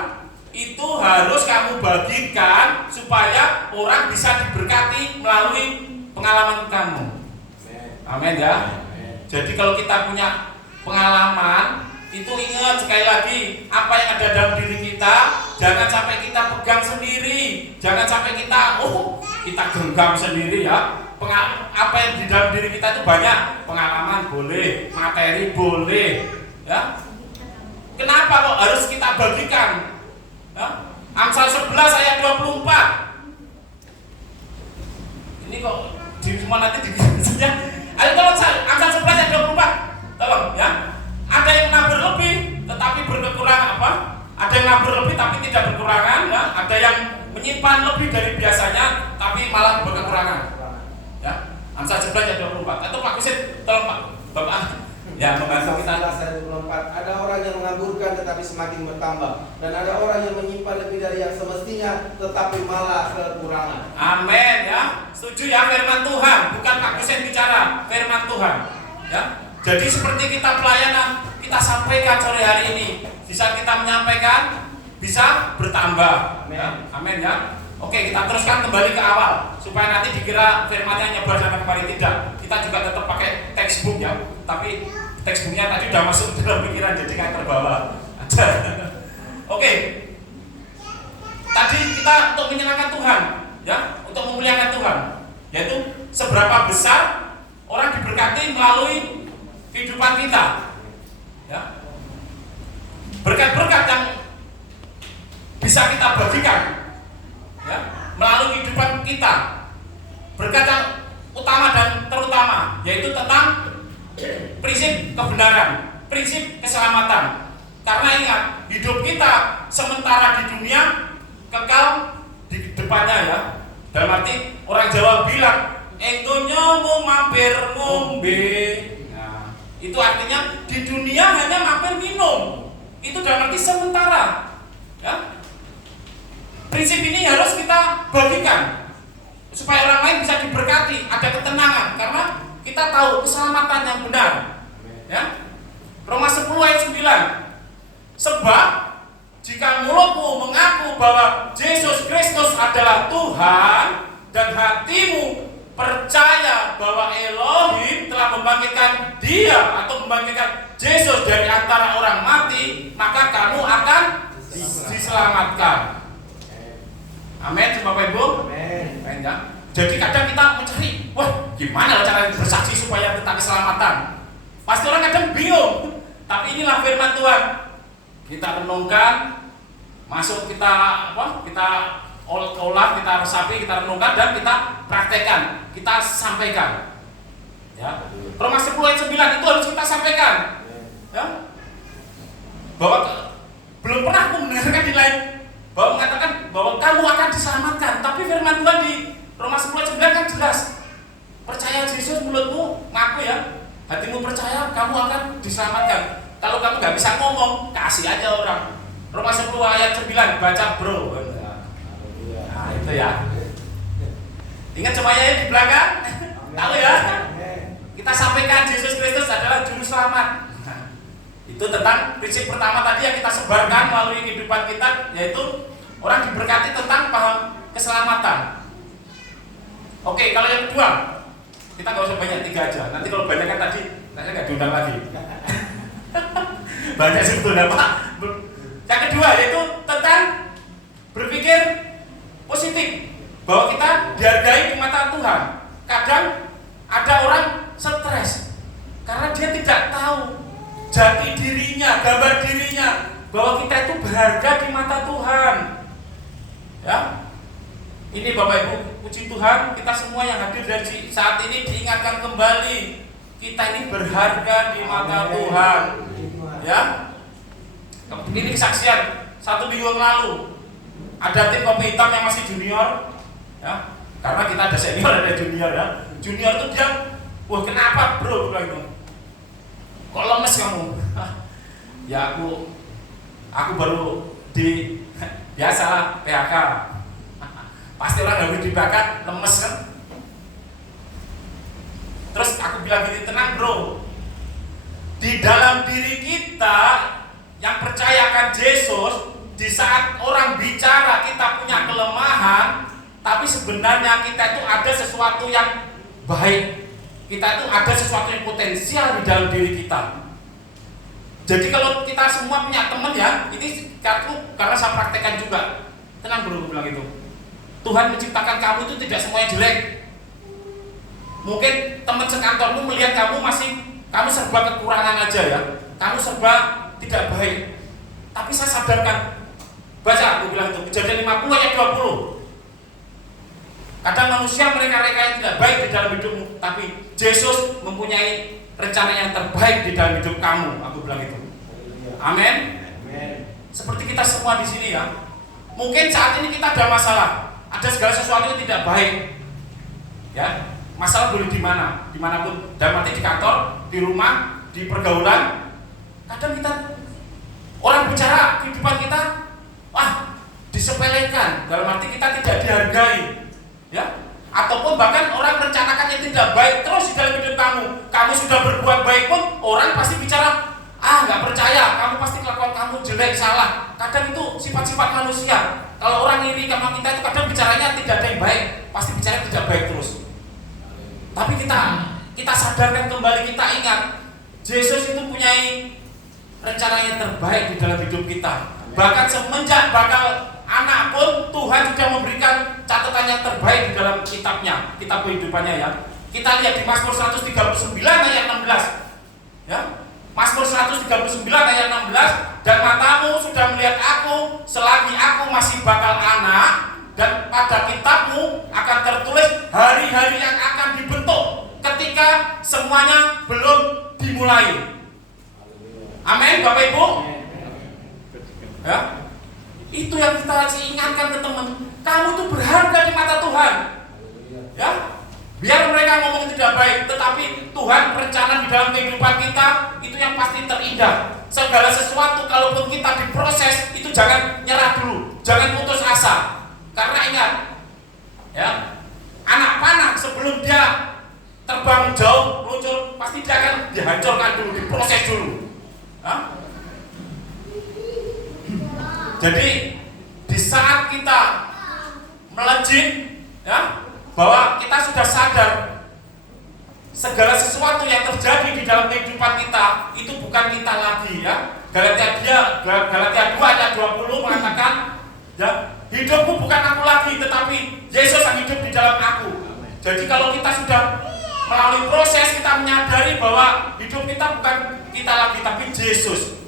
itu harus kamu bagikan supaya orang bisa diberkati melalui pengalaman kamu. Amin ya. Jadi kalau kita punya pengalaman itu ingat sekali lagi apa yang ada dalam diri kita, jangan sampai kita pegang sendiri, jangan sampai kita genggam sendiri ya. Apa yang di dalam diri kita itu banyak, pengalaman boleh, materi boleh, ya. Kenapa kok harus kita bagikan? Ya? Amsal 11 ayat 24. Ini kok di semua nanti saja. Ayo tolong Amsal 11 ayat 24. Tolong ya. Ada yang nabur lebih tetapi berkekurangan apa? Ada yang nabur lebih tapi tidak berkurangan, ya. Ada yang menyimpan lebih dari biasanya tapi malah berkekurangan. Ya. Amsal 11 ayat 24. Atau Pak Kusit, tolong Pak. Bapak ya membantu kita. 11 ayat 24. Ada orang yang mengaburkan tetapi semakin bertambah, dan ada orang yang menyimpan lebih dari yang semestinya tetapi malah kekurangan. Amin ya. Setuju ya firman Tuhan, bukan Pak Kusit bicara, firman Tuhan. Ya. Jadi seperti kita pelayanan, kita sampaikan sore hari ini, bisa kita menyampaikan, bisa bertambah. Amin. Ya. Amin ya. Oke, kita teruskan kembali ke awal supaya nanti dikira firmannya nyebar sampai kemari, tidak. Kita juga tetap pakai textbook ya, tapi textbooknya tadi udah masuk dalam pikiran jadi kan terbawa aja. Oke. Tadi kita untuk menyenangkan Tuhan, ya, untuk memuliakan Tuhan, yaitu seberapa besar orang diberkati melalui kehidupan kita, ya. Berkat-berkat yang bisa kita bagikan, ya, melalui kehidupan kita, berkat yang utama dan terutama, yaitu tentang prinsip kebenaran, prinsip keselamatan. Karena ingat, hidup kita sementara di dunia kekal di depannya ya. Dalam arti orang Jawa bilang enggonyo mau mampir ngombe. Nah, itu artinya di dunia hanya mampir minum. Itu dalam arti sementara. Ya. Prinsip ini harus kita bagikan supaya orang lain bisa diberkati, ada ketenangan karena kita tahu keselamatan yang benar. Ya. Roma 10 ayat 9. Sebab jika mulutmu mengaku bahwa Yesus Kristus adalah Tuhan dan hatimu percaya bahwa Elohim telah membangkitkan dia atau membangkitkan Yesus dari antara orang mati, maka kamu akan diselamatkan. Amin, Bapak Ibu. Amin. Jadi kadang kita mencari, wah gimana cara bersaksi supaya tentang keselamatan? Pasti orang kadang bingung. Tapi inilah firman Tuhan. Kita renungkan, masuk kita olah, kita resapi, kita renungkan dan kita praktekkan, kita sampaikan. Ya. Roma 10 ayat 9 itu harus kita sampaikan. Ya. Bahwa belum pernah aku mendengarkan di lain bahwa mengatakan bahwa kamu akan diselamatkan, tapi firman Tuhan di Roma 10 ayat 9 kan jelas. Percaya Yesus, mulutmu ngaku ya, hatimu percaya, kamu akan diselamatkan. Kalau kamu nggak bisa ngomong, kasih aja orang. Roma 10 ayat 9, baca bro. Nah itu ya. Ingat semuanya di belakang? Tahu ya? Kita sampaikan Yesus Kristus adalah juru selamat. Itu tentang prinsip pertama tadi yang kita sebarkan melalui kehidupan kita, yaitu orang diberkati tentang paham keselamatan. Oke, kalau yang kedua, kita nggak usah banyak, 3 aja. Nanti kalau banyak kan tadi, saya nggak diundang lagi. Banyak sebetulnya Pak. Yang kedua yaitu tentang berpikir positif, bahwa kita dihargai di mata Tuhan. Kadang ada orang stres karena dia tidak tahu jati dirinya, gambar dirinya, bahwa kita itu berharga di mata Tuhan. Ya, ini Bapak Ibu, puji Tuhan, kita semua yang hadir dari saat ini diingatkan kembali, kita ini berharga di mata Tuhan. Ya, ini kesaksian 1 minggu yang lalu ada tim kopi hitam yang masih junior, ya, karena kita ada senior ada junior ya. Junior itu dia, wah kenapa bro, bilang itu, kok lemes kamu? Ya aku baru di biasalah PHK. Pasti orang habis dibakar lemes kan. Terus aku bilang gini, tenang bro, di dalam diri kita yang percaya akan Yesus, di saat orang bicara kita punya kelemahan, tapi sebenarnya kita itu ada sesuatu yang baik. Kita itu ada sesuatu yang potensial di dalam diri kita. Jadi kalau kita semua punya teman ya, ini karena saya praktekkan juga. Tenang bro, aku bilang gitu. Tuhan menciptakan kamu itu tidak semuanya jelek. Mungkin teman sekantormu melihat kamu serba kekurangan aja ya, kamu serba tidak baik. Tapi saya sadarkan, baca aku bilang itu Kejadian 50 ayat 20. Kadang manusia mereka-reka yang tidak baik di dalam hidupmu, tapi Yesus mempunyai rencana yang terbaik di dalam hidup kamu. Aku bilang itu. Amin. Seperti kita semua di sini ya. Mungkin saat ini kita ada masalah, ada segala sesuatu yang tidak baik. Ya, masalah boleh di mana? Dimanapun. Dan nanti di kantor, di rumah, di pergaulan. Kadang kita orang bicara kehidupan kita, disepelekan. Dalam arti kita tidak dihargai. Ya, ataupun bahkan orang merencanakan yang tidak baik terus di dalam hidup kamu. Kamu sudah berbuat baik pun orang pasti bicara, nggak percaya, kamu pasti kelakuan kamu jelek, salah. Kadang itu sifat-sifat manusia. Kalau orang iri sama kita itu kadang bicaranya tidak ada yang baik, pasti bicara tidak baik terus. Tapi kita sadarkan kembali, kita ingat Yesus itu punya rencana yang terbaik di dalam hidup kita. Bahkan semenjak bakal anak pun Tuhan sudah memberikan catatan yang terbaik di dalam kitabnya, kitab kehidupannya ya. Kita lihat di Mazmur 139 ayat 16. Ya. Mazmur 139 ayat 16, dan matamu sudah melihat aku selagi aku masih bakal anak, dan pada kitabmu akan tertulis hari-hari yang akan dibentuk semuanya belum dimulai. Amin, Bapak Ibu. Ya, itu yang kita ingatkan ke teman. Kamu tuh berharga di mata Tuhan. Ya, biar mereka ngomong tidak baik, tetapi Tuhan rencana di dalam kehidupan kita itu yang pasti terindah. Segala sesuatu kalaupun kita diproses itu jangan nyerah dulu, jangan putus asa. Karena ingat, ya, anak panah sebelum dia terbang jauh, luncur, pasti dia akan dihancurkan dulu, diproses dulu. Hah? Jadi di saat kita melejit, ya, bahwa kita sudah sadar segala sesuatu yang terjadi di dalam kehidupan kita itu bukan kita lagi, ya. Galatia 2 ayat 20 mengatakan, ya, hidupmu bukan aku lagi, tetapi Yesus yang hidup di dalam aku. Jadi kalau kita sudah melalui proses, kita menyadari bahwa hidup kita bukan kita lagi, tapi Yesus.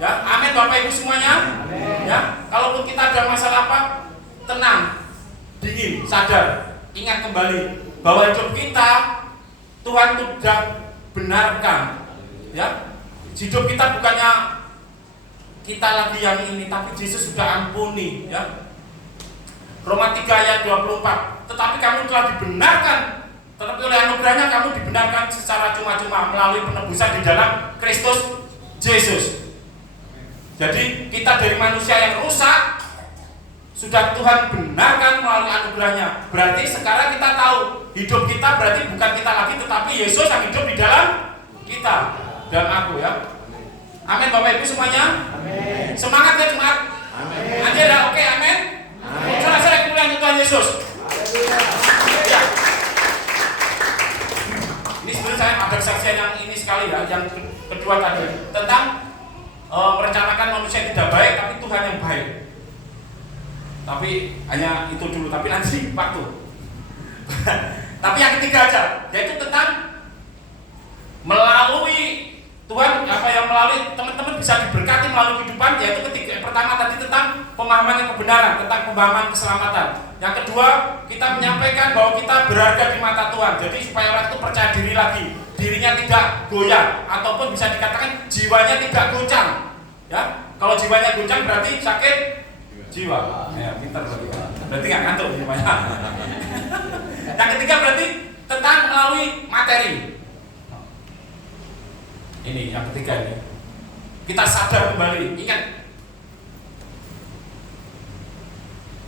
Ya, amin Bapak Ibu semuanya. Amin. Ya, kalaupun kita ada masalah apa, tenang, dingin, sadar, ingat kembali bahwa hidup kita Tuhan sudah benarkan. Ya, hidup kita bukannya kita lagi yang ini, tapi Yesus sudah ampuni. Ya, Roma 3 ayat 24. Tetapi kamu telah dibenarkan, tetapi oleh anugerahnya kamu dibenarkan secara cuma-cuma melalui penebusan di dalam Kristus Yesus. Jadi kita dari manusia yang rusak sudah Tuhan benarkan melalui anugerahnya. Berarti sekarang kita tahu hidup kita berarti bukan kita lagi, tetapi Yesus yang hidup di dalam kita, dalam aku, ya. Amin Bapak Ibu semuanya. Amin. Semangat ya jemaat. Amin. Aja dah, oke, amin. Amin. Saudara-saudara kemuliaan Tuhan Yesus. Ya. Ini sebenarnya saya ada kesaksian yang ini sekali, ya, yang kedua tadi tentang merencanakan manusia yang tidak baik, tapi Tuhan yang baik. Tapi hanya itu dulu, tapi nanti waktu. Tapi yang ketiga aja, yaitu tentang melalui Tuhan, apa yang melalui teman-teman bisa diberkati melalui kehidupan, yaitu ketiga. Pertama tadi tentang pemahaman kebenaran, tentang pemahaman keselamatan. Yang kedua, kita menyampaikan bahwa kita berharga di mata Tuhan. Jadi supaya orang itu percaya diri lagi, dirinya tidak goyah, ataupun bisa dikatakan jiwanya tidak goncang. Ya, kalau jiwanya goncang berarti sakit jiwa. Ya, pintar berarti nggak ngantuk jiwanya. Yang ketiga berarti tentang melalui materi. Ini yang ketiga ini. Kita sadar kembali, ingat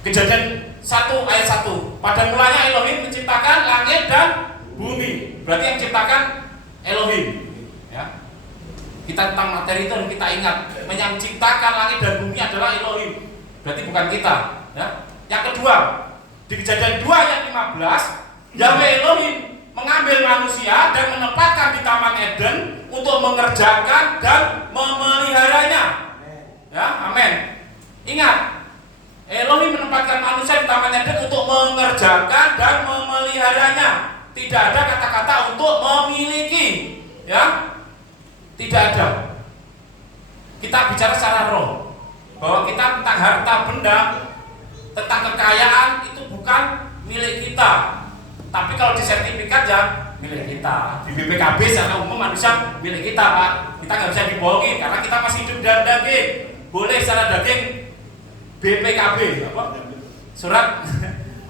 Kejadian 1 ayat 1. Pada mulanya Elohim menciptakan langit dan bumi. Berarti yang menciptakan Elohim. Ya. Kita tentang materi itu kita ingat, yang menciptakan langit dan bumi adalah Elohim. Berarti bukan kita. Ya. Yang kedua, di Kejadian 2 ayat 15, Yahweh Elohim mengambil manusia dan menempatkan di Taman Eden untuk mengerjakan dan memeliharanya. Ya, amin. Ingat, Elohim menempatkan manusia di Taman Eden untuk mengerjakan dan memeliharanya. Tidak ada kata-kata untuk memiliki, ya, tidak ada. Kita bicara secara roh, bahwa kita tentang harta benda, tentang kekayaan itu bukan milik kita. Tapi kalau di sertifikat ya milik kita. Di BPKB secara umum manusia milik kita, Pak. Kita nggak bisa dibohongin karena kita masih hidup dalam daging. Boleh secara daging BPKB, apa? Surat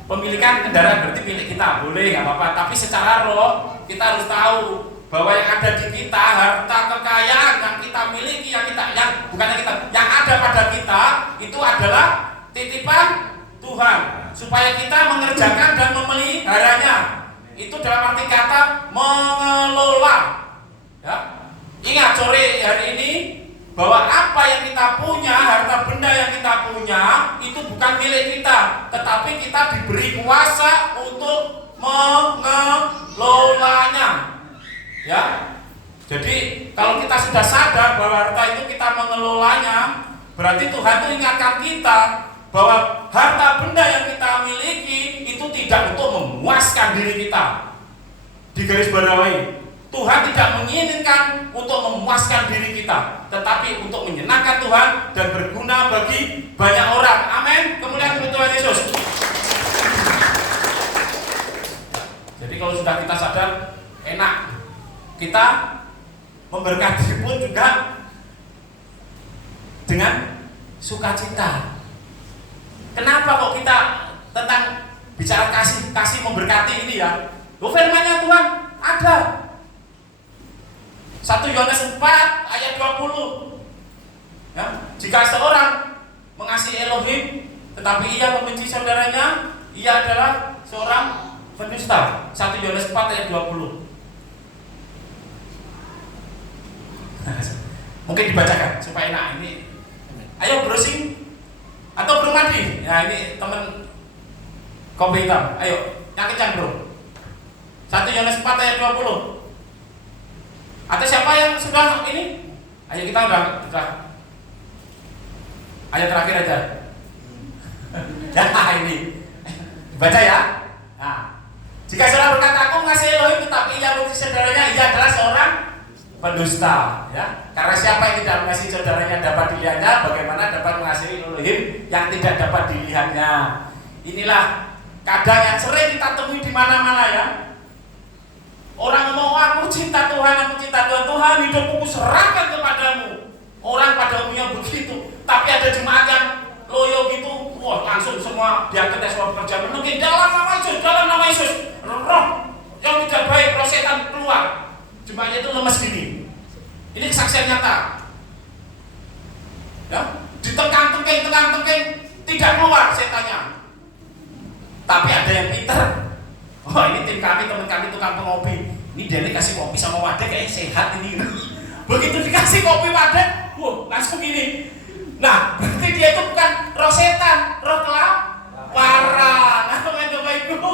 pemilikan kendaraan berarti milik kita, boleh nggak apa-apa. Tapi secara roh kita harus tahu bahwa yang ada di kita, harta kekayaan yang kita miliki, yang bukannya kita, yang ada pada kita itu adalah titipan Tuhan, supaya kita mengerjakan dan memeliharanya. Itu dalam arti kata mengelola. Ya. Ingat sore hari ini bahwa apa yang kita punya, harta benda yang kita punya itu bukan milik kita, tetapi kita diberi kuasa untuk mengelolanya. Ya. Jadi kalau kita sudah sadar bahwa harta itu kita mengelolanya, berarti Tuhan itu ingatkan kita bahwa harta benda yang kita miliki itu tidak untuk memuaskan diri kita. Di garis bawahi, Tuhan tidak menginginkan untuk memuaskan diri kita, tetapi untuk menyenangkan Tuhan dan berguna bagi banyak orang. Amin. Kemuliaan Tuhan Yesus. Jadi kalau sudah kita sadar, enak. kita memberkati pun juga dengan sukacita. Kenapa kok kita tentang bicara kasih memberkati ini ya? Firman-Nya Tuhan ada. 1 Yohanes 4 ayat 20. Ya, jika seorang mengasihi Elohim tetapi ia membenci saudaranya, ia adalah seorang pendusta. 1 Yohanes 4 ayat 20. Mungkin dibacakan supaya enak ini. Ayo browsing atau bro mandi. Ya ini teman kopi hitam. Ayo, yang kencang bro. 1 Yohanes 4 ayat 20. Atau siapa yang sudah ini? Ayo kita udah. Ayat terakhir aja. Ya ini. Baca ya. Nah, jika seorang berkata aku mengasihi Elohim tetapi ia membenci saudaranya, ia adalah seorang pendusta, ya. Karena siapa yang tidak mengasihi saudaranya dapat dilihatnya, bagaimana dapat mengasihi Elohim yang tidak dapat dilihatnya. Inilah kadang yang sering kita temui di mana-mana ya. Orang ngomong aku cinta Tuhan, Tuhan hidupku serahkan kepadamu. Orang pada umumnya begitu, tapi ada jemaat yang loyo gitu, wah langsung semua diangkat dari semua pekerjaan. Mungkin dalam nama Yesus, roh yang tidak baik, roh setan keluar. Jemaatnya itu lemes gini. Ini kesaksian nyata. Ya, ditengkang-tengking, tidak keluar setannya. Tapi ada yang pintar. Oh ini tim kami, teman kami tukang pengopi. Ini dia kasih kopi sama wadah kayak sehat ini. Begitu dikasih kopi wadah, langsung gini. Nah, berarti dia itu bukan roh setan, roh kelaparan. Nah, Bapak Ibu.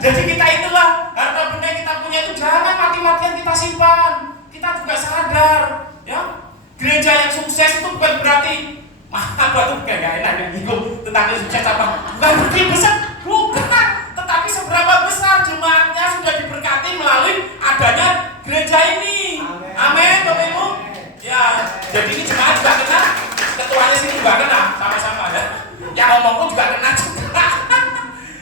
Jadi kita itulah harta benda yang kita punya itu jangan mati-matian kita simpan. Kita juga sadar, ya. Gereja yang sukses itu bukan berarti apa tuh kayak enak yang bingung tentang sukses apa. Bukan berarti besar, bukan. Tetapi seberapa besar jemaatnya sudah diberkati melalui adanya gereja ini. Amin, Bapak Ibu. Ya, jadi ini jemaat juga kena, ketuanya sini juga kena, sama-sama ya. Yang ngomong pun juga kena juga.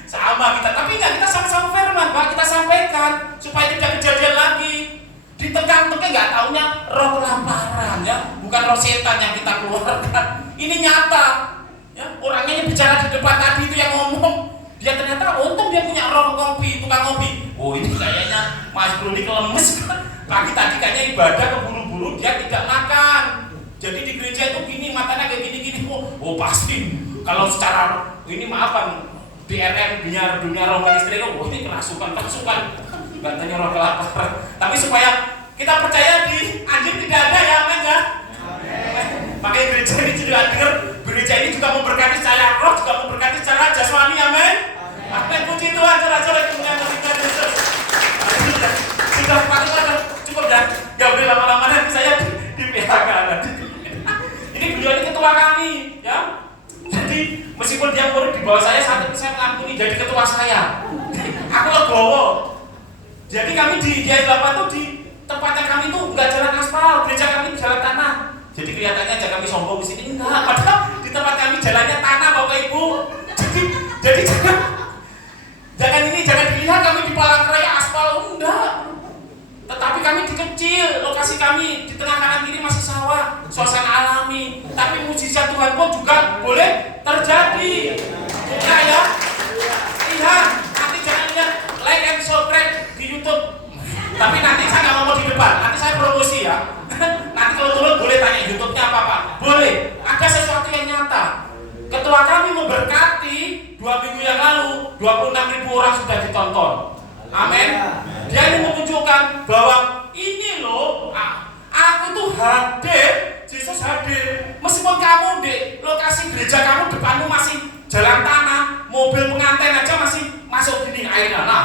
Sama kita, tapi enggak, kita sama-sama firman, Pak, kita sampaikan supaya tidak kejadian lagi. Ditekan-tekan nggak taunya roh kelaparan ya, bukan roh setan yang kita keluarkan. Ini nyata. Ya, orangnya yang bicara di depan tadi itu yang ngomong. Dia ternyata untung dia punya roh ngopi, tukang ngopi. Oh ini kayaknya Mas Bro ini kelemes kan. Pagi tadi kayaknya ibadah keburu-buru dia tidak makan. Jadi di gereja itu gini, matanya kayak gini-gini. Oh pasti. Kalau secara ini maaf kan DRM dunia roh ministry itu, ini kerasukan. Katanya roh kelaparan. Tapi supaya kita percaya di anjing tidak ada ya, amin ya. Makanya gereja ini juga dengar, gereja ini juga memberkati secara roh, juga memberkati secara jasmani, amin. Amin, puji Tuhan, saudara-saudara kemuliaan Tuhan Yesus. Sudah patut cukup ya. Gak boleh lama-lama nanti saya di PHK nanti. Ini beliau ini ketua kami, ya. Jadi meskipun dia murid di bawah saya, saat itu saya mengampuni jadi ketua saya. Aku legowo. Jadi kami di Dia8 tuh di tempatnya kami tuh nggak jalan aspal, gereja kami jalan tanah. Jadi kelihatannya aja kami sombong di sini enggak, padahal di tempat kami jalannya tanah Bapak Ibu. Jadi jangan dilihat kami di Palangkaraya aspal enggak. Tetapi kami di kecil, lokasi kami di tengah kanan kiri masih sawah, suasana alami. Tapi mujizat Tuhan pun juga boleh terjadi. Nah ya, lihat, nanti jangan lihat like and subscribe di YouTube. Tapi nanti saya nggak ngomong di depan, nanti saya promosi ya. Nanti kalau turun boleh tanya YouTube-nya apa. Boleh, ada sesuatu yang nyata. Ketua kami memberkati 2 minggu yang lalu 26.000 orang sudah ditonton. Amin. Dia ini menunjukkan bahwa ini loh, aku tuh hadir, Yesus hadir. Meskipun kamu di lokasi gereja kamu depanmu masih jalan tanah, mobil pengantin aja masih masuk gini airnya. Nah,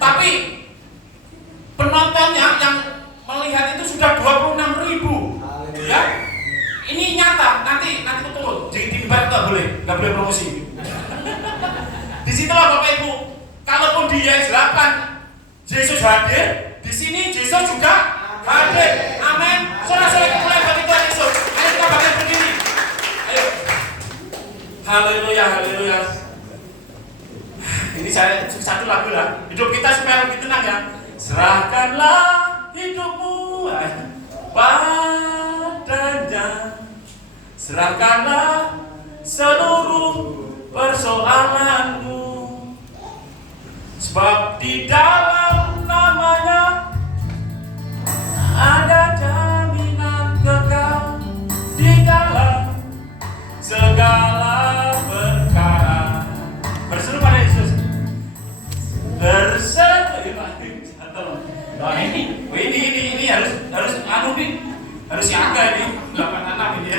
tapi penontonnya yang melihat itu sudah 26.000. Ya, ini nyata. Nanti turun. Jadi di mimbar nggak boleh promosi. Disitulah Bapak Ibu. Kalaupun di Yes8 Yesus hadir, di sini Yesus juga hadir. Amin. Saudara-saudara kemuliaan bagi Tuhan Yesus. Ayo kita bangkit berdiri. Ayo. Haleluya, haleluya. Ini saya satu lagu lah. Hidup kita supaya lebih tenang ya. serahkanlah hidupmu padanya, serahkanlah seluruh persoalanmu, sebab di dalam namanya ada jaminan kekal di dalam segala perkara. Berseru pada Yesus. Berseru. Nah, ini harus anu nih, harus siaga nih, 86 ini.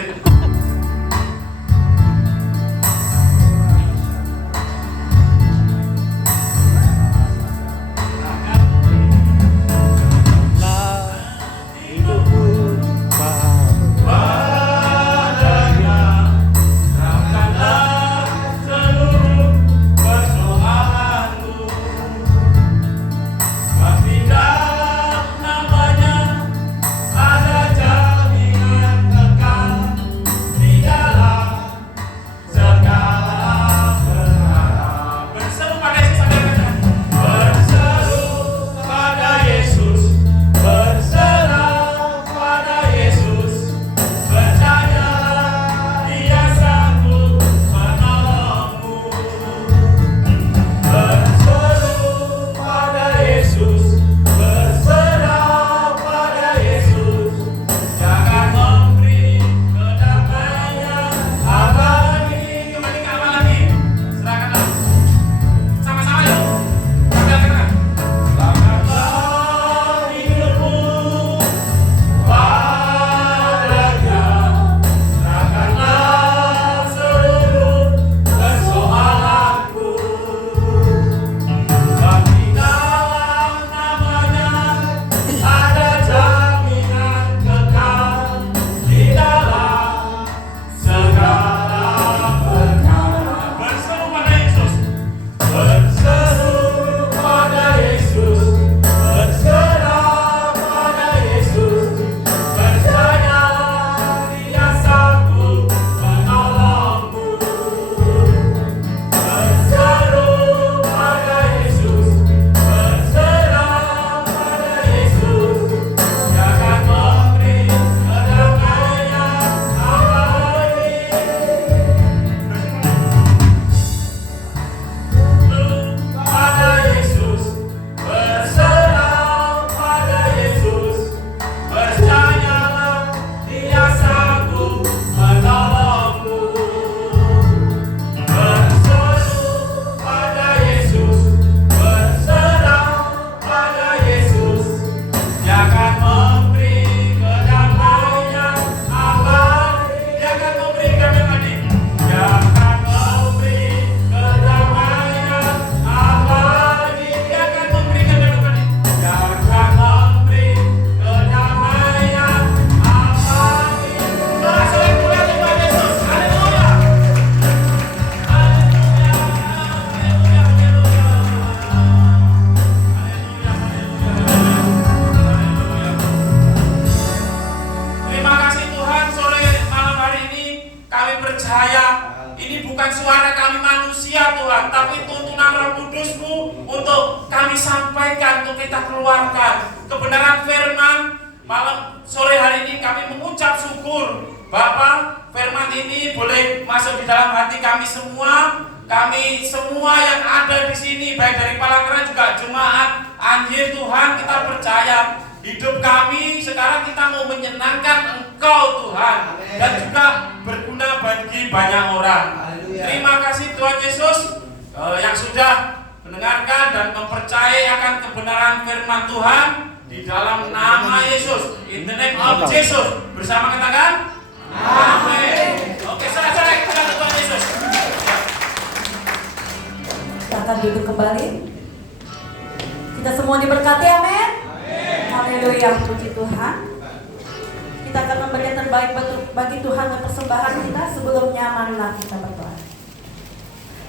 Sampaikan untuk kita keluarkan kebenaran firman. Malam sore hari ini kami mengucap syukur Bapak, firman ini boleh masuk di dalam hati kami semua yang ada di sini, baik dari Palangkaraya juga jemaat Anjir. Tuhan, kita percaya hidup kami sekarang kita mau menyenangkan Engkau Tuhan, dan juga berguna bagi banyak orang. Terima kasih Tuhan Yesus yang sudah mendengarkan dan mempercayai akan kebenaran firman Tuhan di dalam nama Yesus. In the name of Jesus. Bersama katakan amin. Oke, sorak-sorak kita Tuhan Yesus. Kita akan duduk kembali. Kita semua diberkati, amin. Haleluya, puji Tuhan. Kita akan memberi yang terbaik bagi Tuhan dan persembahan kita. Sebelumnya marilah kita berdoa.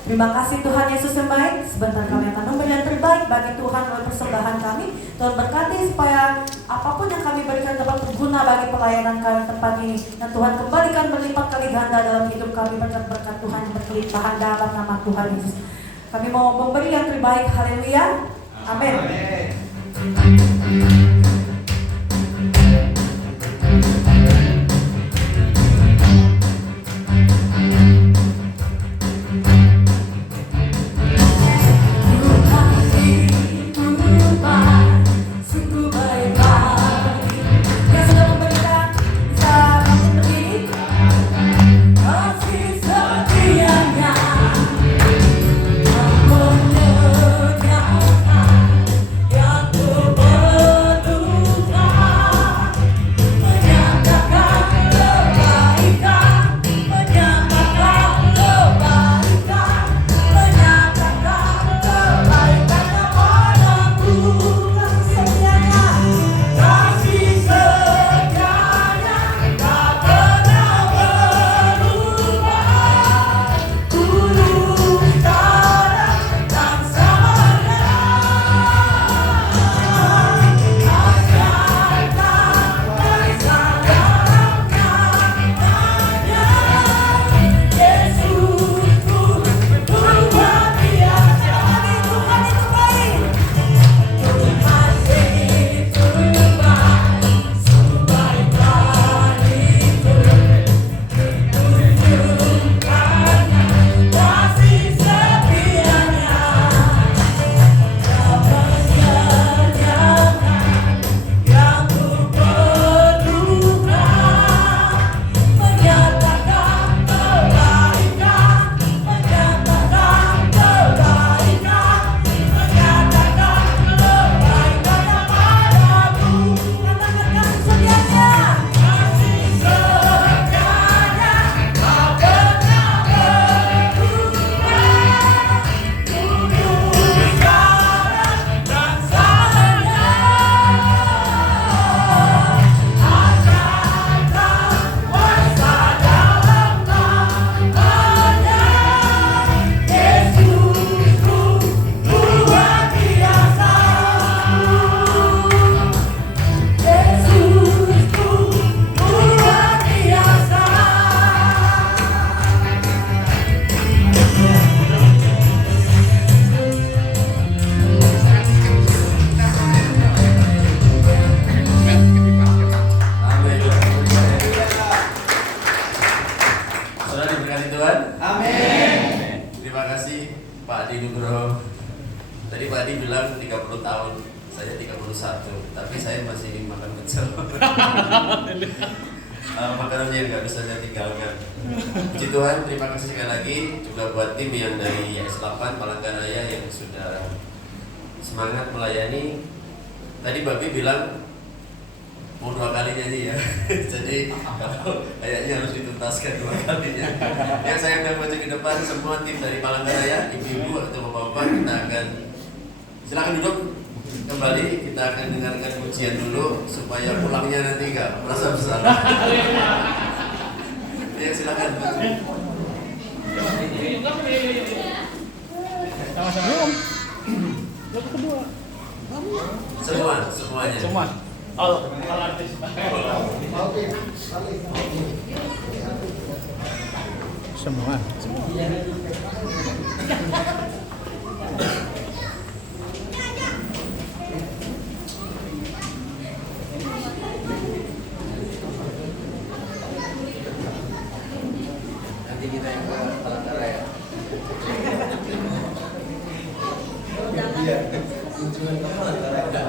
Terima kasih Tuhan Yesus yang baik. Sebentar kami akan memberi yang terbaik bagi Tuhan melalui persembahan kami. Tuhan berkati supaya apapun yang kami berikan dapat berguna bagi pelayanan kami tempat ini. Dan Tuhan kembalikan berlipat kali ganda dalam hidup kami, berkat-berkat Tuhan yang berkelimpahan dalam nama Tuhan Yesus. Kami mau memberi yang terbaik. Haleluya. Amin. Tapi saya masih makan pecel. Makanannya yang nggak bisa saya tinggalkan. Puji Tuhan, terima kasih sekali lagi juga buat tim yang dari YS8 Palangkaraya yang sudah semangat melayani. Tadi Babi bilang mau 2 kali nyanyi ya. Jadi kalau kayaknya harus dituntaskan 2 kalinya. Ya, saya akan maju ke depan, semua tim dari Palangkaraya, ibu-ibu atau bapak-bapak, kita akan silakan duduk kembali. Kita akan dengarkan pujian dulu supaya pulangnya nanti nggak merasa bersalah. Ya, silakan. Semuanya. Semua. All artis. Semua. Nanti kita yang ke Palangkaraya. Iya, kunjungan ke Palangkaraya.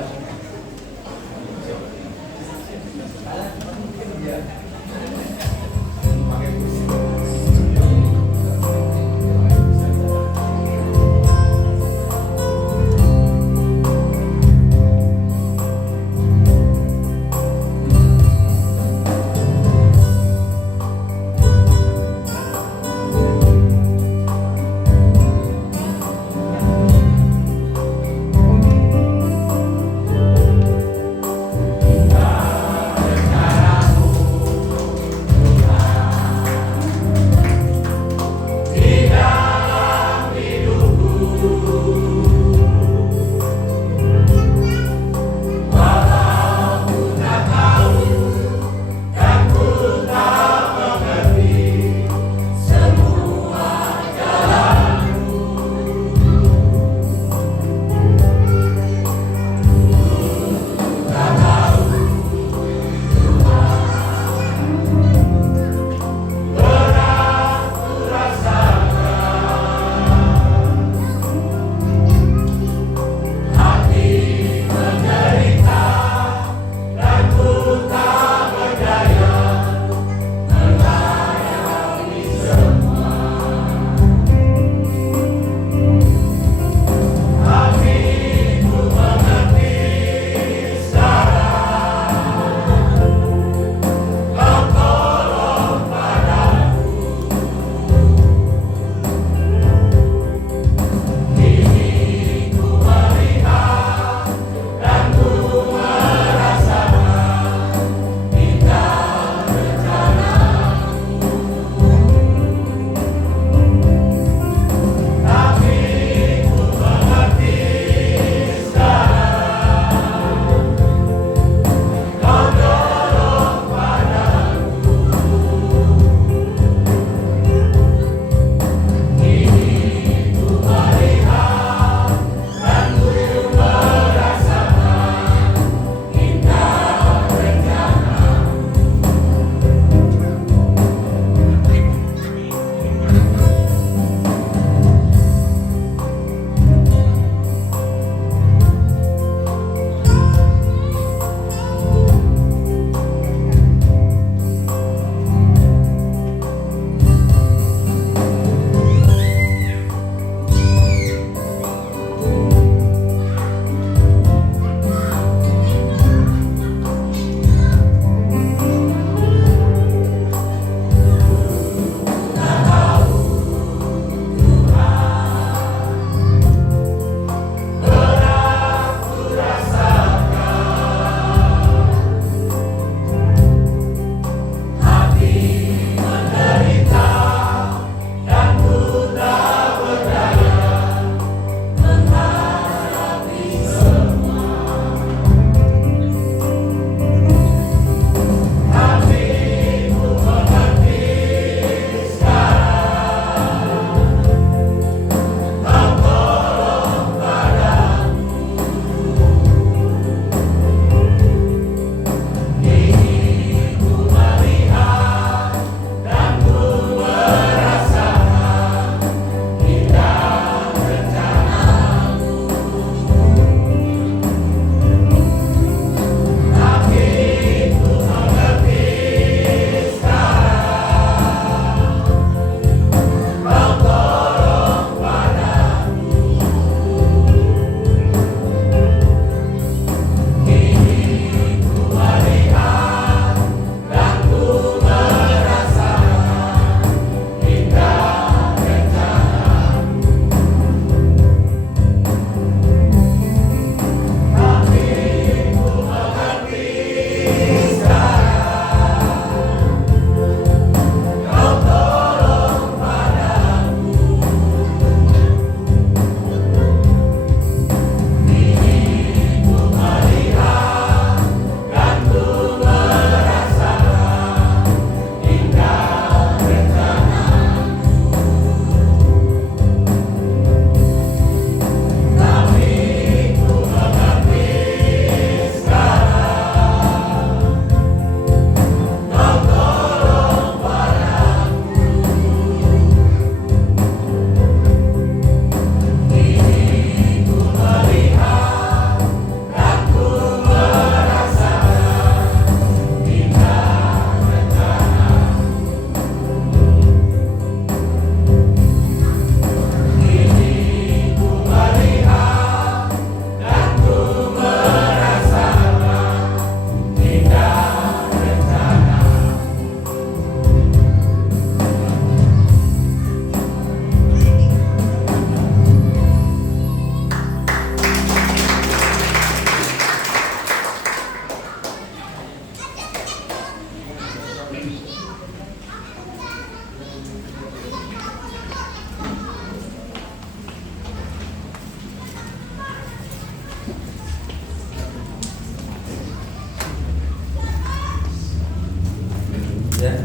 Ya,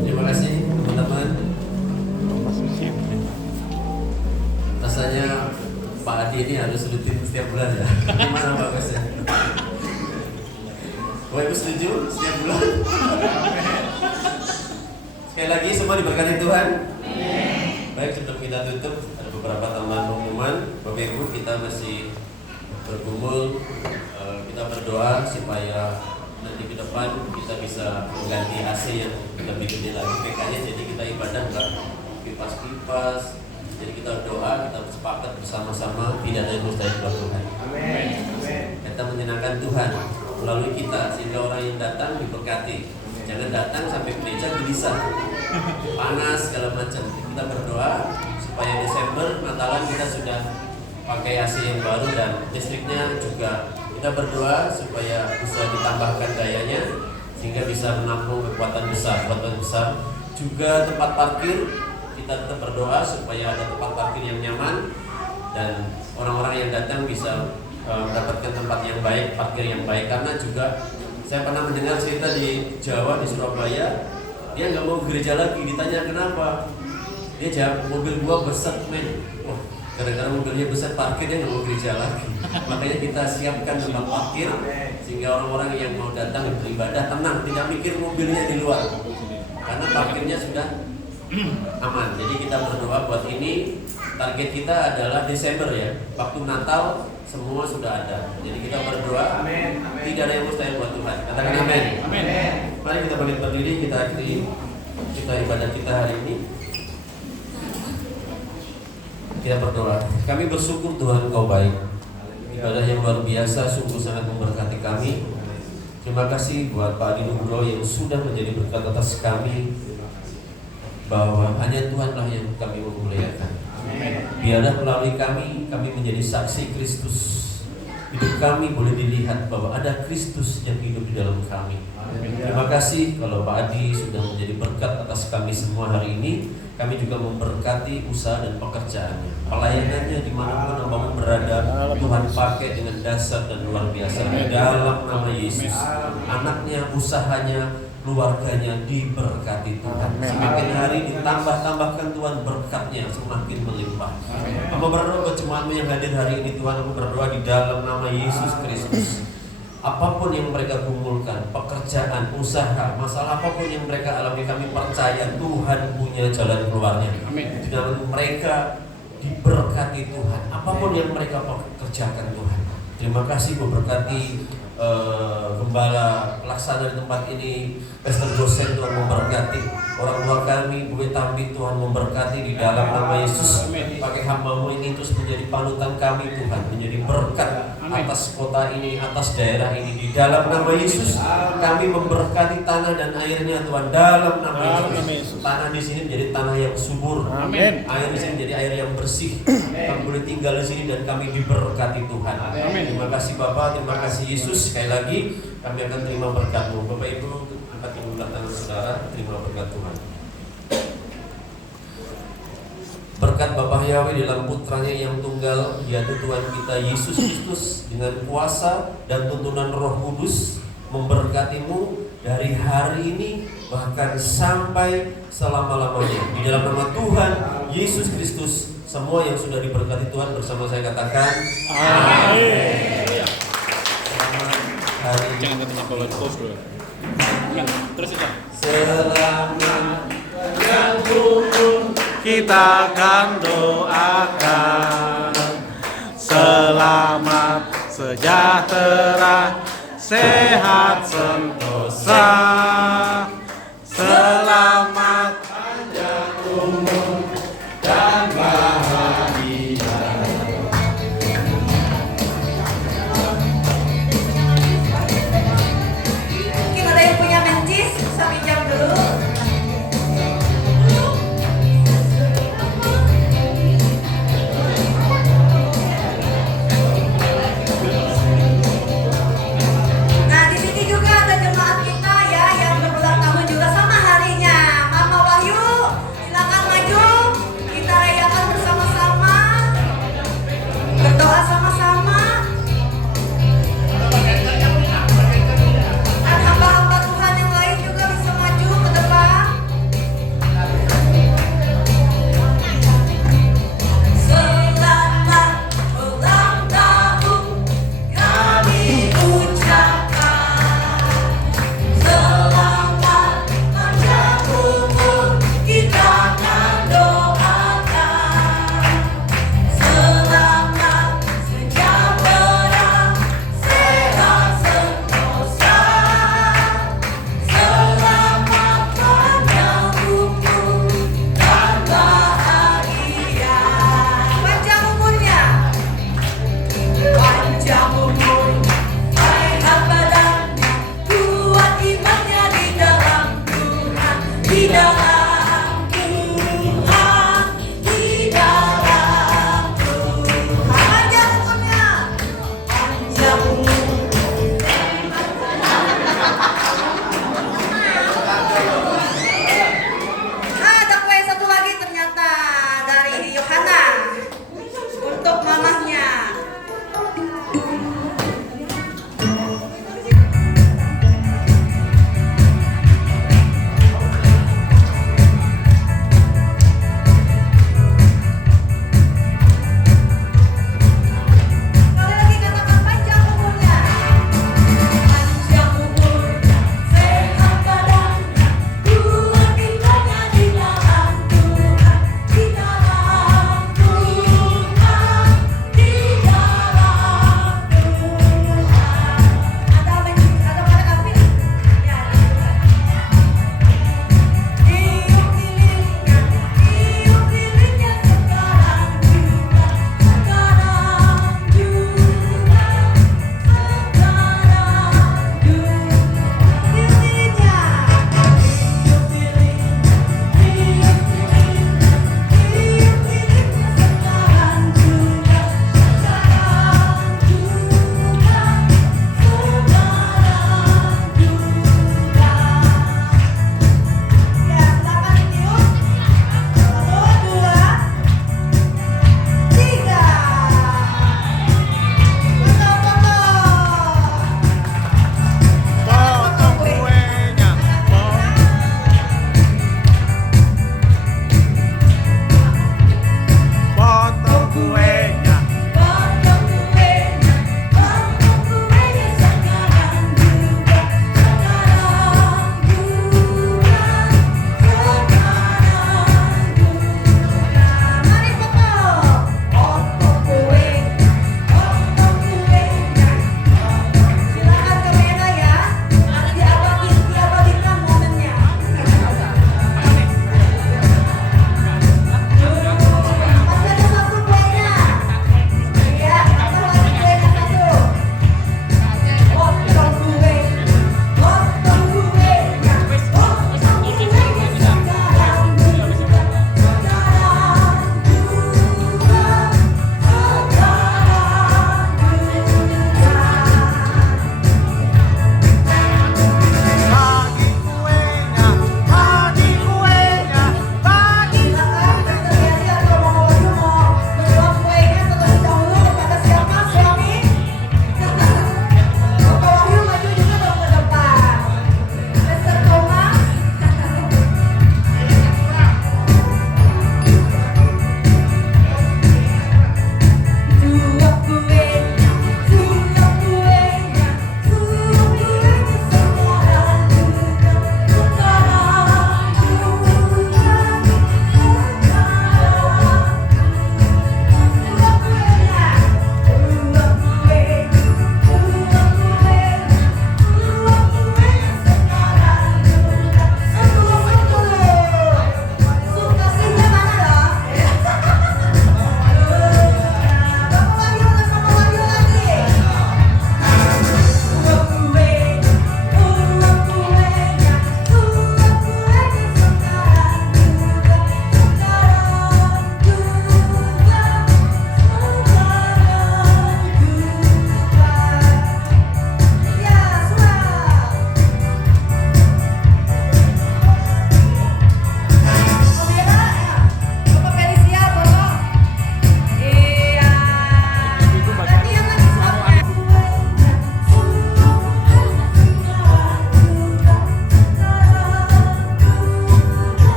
terima kasih teman-teman. Rasanya Pak Adi ini harus rutin setiap bulan ya. Gimana Pak Gus ya? Bapak Ibu setuju setiap bulan? Sekali lagi semua diberkati Tuhan. Baik, sebelum kita tutup ada beberapa tambahan pengumuman. Bapak Ibu, kita masih bergumul, kita berdoa supaya nanti ke depan kita bisa mengganti AC yang lebih gede lagi PK-nya, jadi kita ibadah enggak kipas-kipas. Jadi kita doa, kita sepakat bersama-sama, tidak ada yang mustahil buat Tuhan. Amin. Kita menyenangkan Tuhan melalui kita, sehingga orang yang datang diberkati. Jangan datang sampai gereja gelisah, panas segala macam. Kita berdoa supaya Desember Natalan kita sudah pakai AC yang baru dan listriknya juga. Kita berdoa supaya bisa ditambahkan dayanya sehingga bisa menampung kekuatan besar. Juga tempat parkir, kita tetap berdoa supaya ada tempat parkir yang nyaman dan orang-orang yang datang bisa mendapatkan tempat yang baik, parkir yang baik. Karena juga saya pernah mendengar cerita di Jawa, di Surabaya, dia nggak mau gereja lagi. Ditanya kenapa, dia jawab, mobil gua besar men. Gara-gara mobilnya besar, parkir dia nggak mau gereja lagi. Makanya kita siapkan tempat parkir sehingga orang-orang yang mau datang beribadah tenang, tidak mikir mobilnya di luar, karena parkirnya sudah aman. Jadi kita berdoa buat ini. Target kita adalah Desember ya, waktu Natal semua sudah ada. Jadi kita berdoa, tidak ada yang mustahil buat Tuhan. Katakan amin. Mari kita bangkit berdiri, kita akhiri kita ibadah kita hari ini. Kita berdoa. Kami bersyukur Tuhan Engkau baik. Ibadah yang luar biasa, sungguh sangat memberkati kami. Terima kasih buat Pak Adi Nugroho yang sudah menjadi berkat atas kami, bahwa hanya Tuhanlah yang kami memuliakan. Biarlah melalui kami menjadi saksi Kristus. Hidup kami boleh dilihat bahwa ada Kristus yang hidup di dalam kami. Terima kasih kalau Pak Adi sudah menjadi berkat atas kami semua hari ini. Kami juga memberkati usaha dan pekerjaannya, pelayanannya dimanapun Abang berada. Tuhan pakai dengan dasar dan luar biasa di dalam nama Yesus. Anaknya, usahanya, keluarganya diberkati Tuhan. Semakin hari ditambah-tambahkan Tuhan berkatnya semakin melimpah. Aku berdoa buat jemaatmu yang hadir hari ini Tuhan, aku berdoa di dalam nama Yesus Kristus. Apapun yang mereka kumpulkan, pekerjaan, usaha, masalah apapun yang mereka alami, kami percaya Tuhan punya jalan keluarnya. Di dalam mereka diberkati Tuhan. Apapun yang mereka kerjakan Tuhan. Terima kasih memberkati gembala pelaksana di tempat ini, Pastor Dosen, Tuhan memberkati orang tua kami, Bu Tambi, Tuhan memberkati di dalam nama Yesus. Pakai hamba-Mu ini terus menjadi panutan kami Tuhan, menjadi berkat atas kota ini, atas daerah ini di dalam nama Yesus. Kami memberkati tanah dan airnya Tuhan dalam nama Yesus. Tanah di sini menjadi tanah yang subur. Air di sini menjadi air yang bersih. Kami boleh tinggal di sini dan kami diberkati Tuhan. Terima kasih Bapak, terima kasih Yesus. Sekali lagi kami akan terima berkat-Mu. Bapak Ibu, angkat kedua tangan saudara, terima berkat Tuhan. Berkat Bapa Yahweh dalam putranya yang tunggal, yaitu Tuhan kita Yesus Kristus, dengan kuasa dan tuntunan Roh Kudus memberkatimu dari hari ini bahkan sampai selama-lamanya. Di dalam nama Tuhan Yesus Kristus, semua yang sudah diberkati Tuhan bersama saya katakan amin. Jangan ketemu kalau post dulu. Terus aja. Selamat yang turun kita akan doakan. Selamat, sejahtera, sehat sentosa. Selamat panjang umur dan bahagia. Mungkin ada yang punya mencis, bisa pinjam dulu. Nah, di sini juga ada jemaat kita ya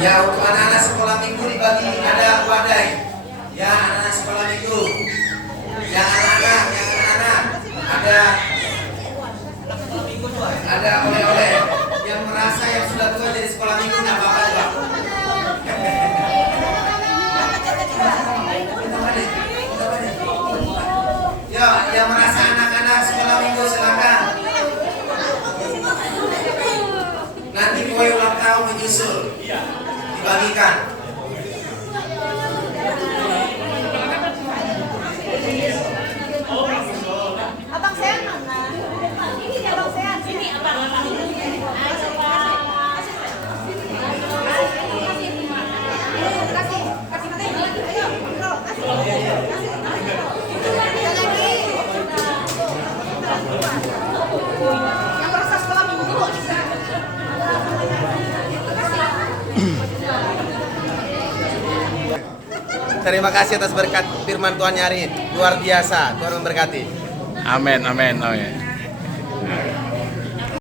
Ya, untuk anak-anak sekolah minggu dibagi ada wadai. Ya, anak-anak sekolah minggu. Yang anak-anak ada oleh-oleh. Yang merasa yang sudah tua jadi sekolah minggu nggak apa-apa juga. Ya, yang merasa anak-anak sekolah minggu silakan. Nanti kue ulang tahun menyusul, dibagikan. Abang Sean mana? Ini abang Sean. Ini abang. Yang merasa sekolah minggu. Terima kasih atas berkat firman Tuhan hari ini. Luar biasa. Tuhan memberkati. Amin, amin, amin.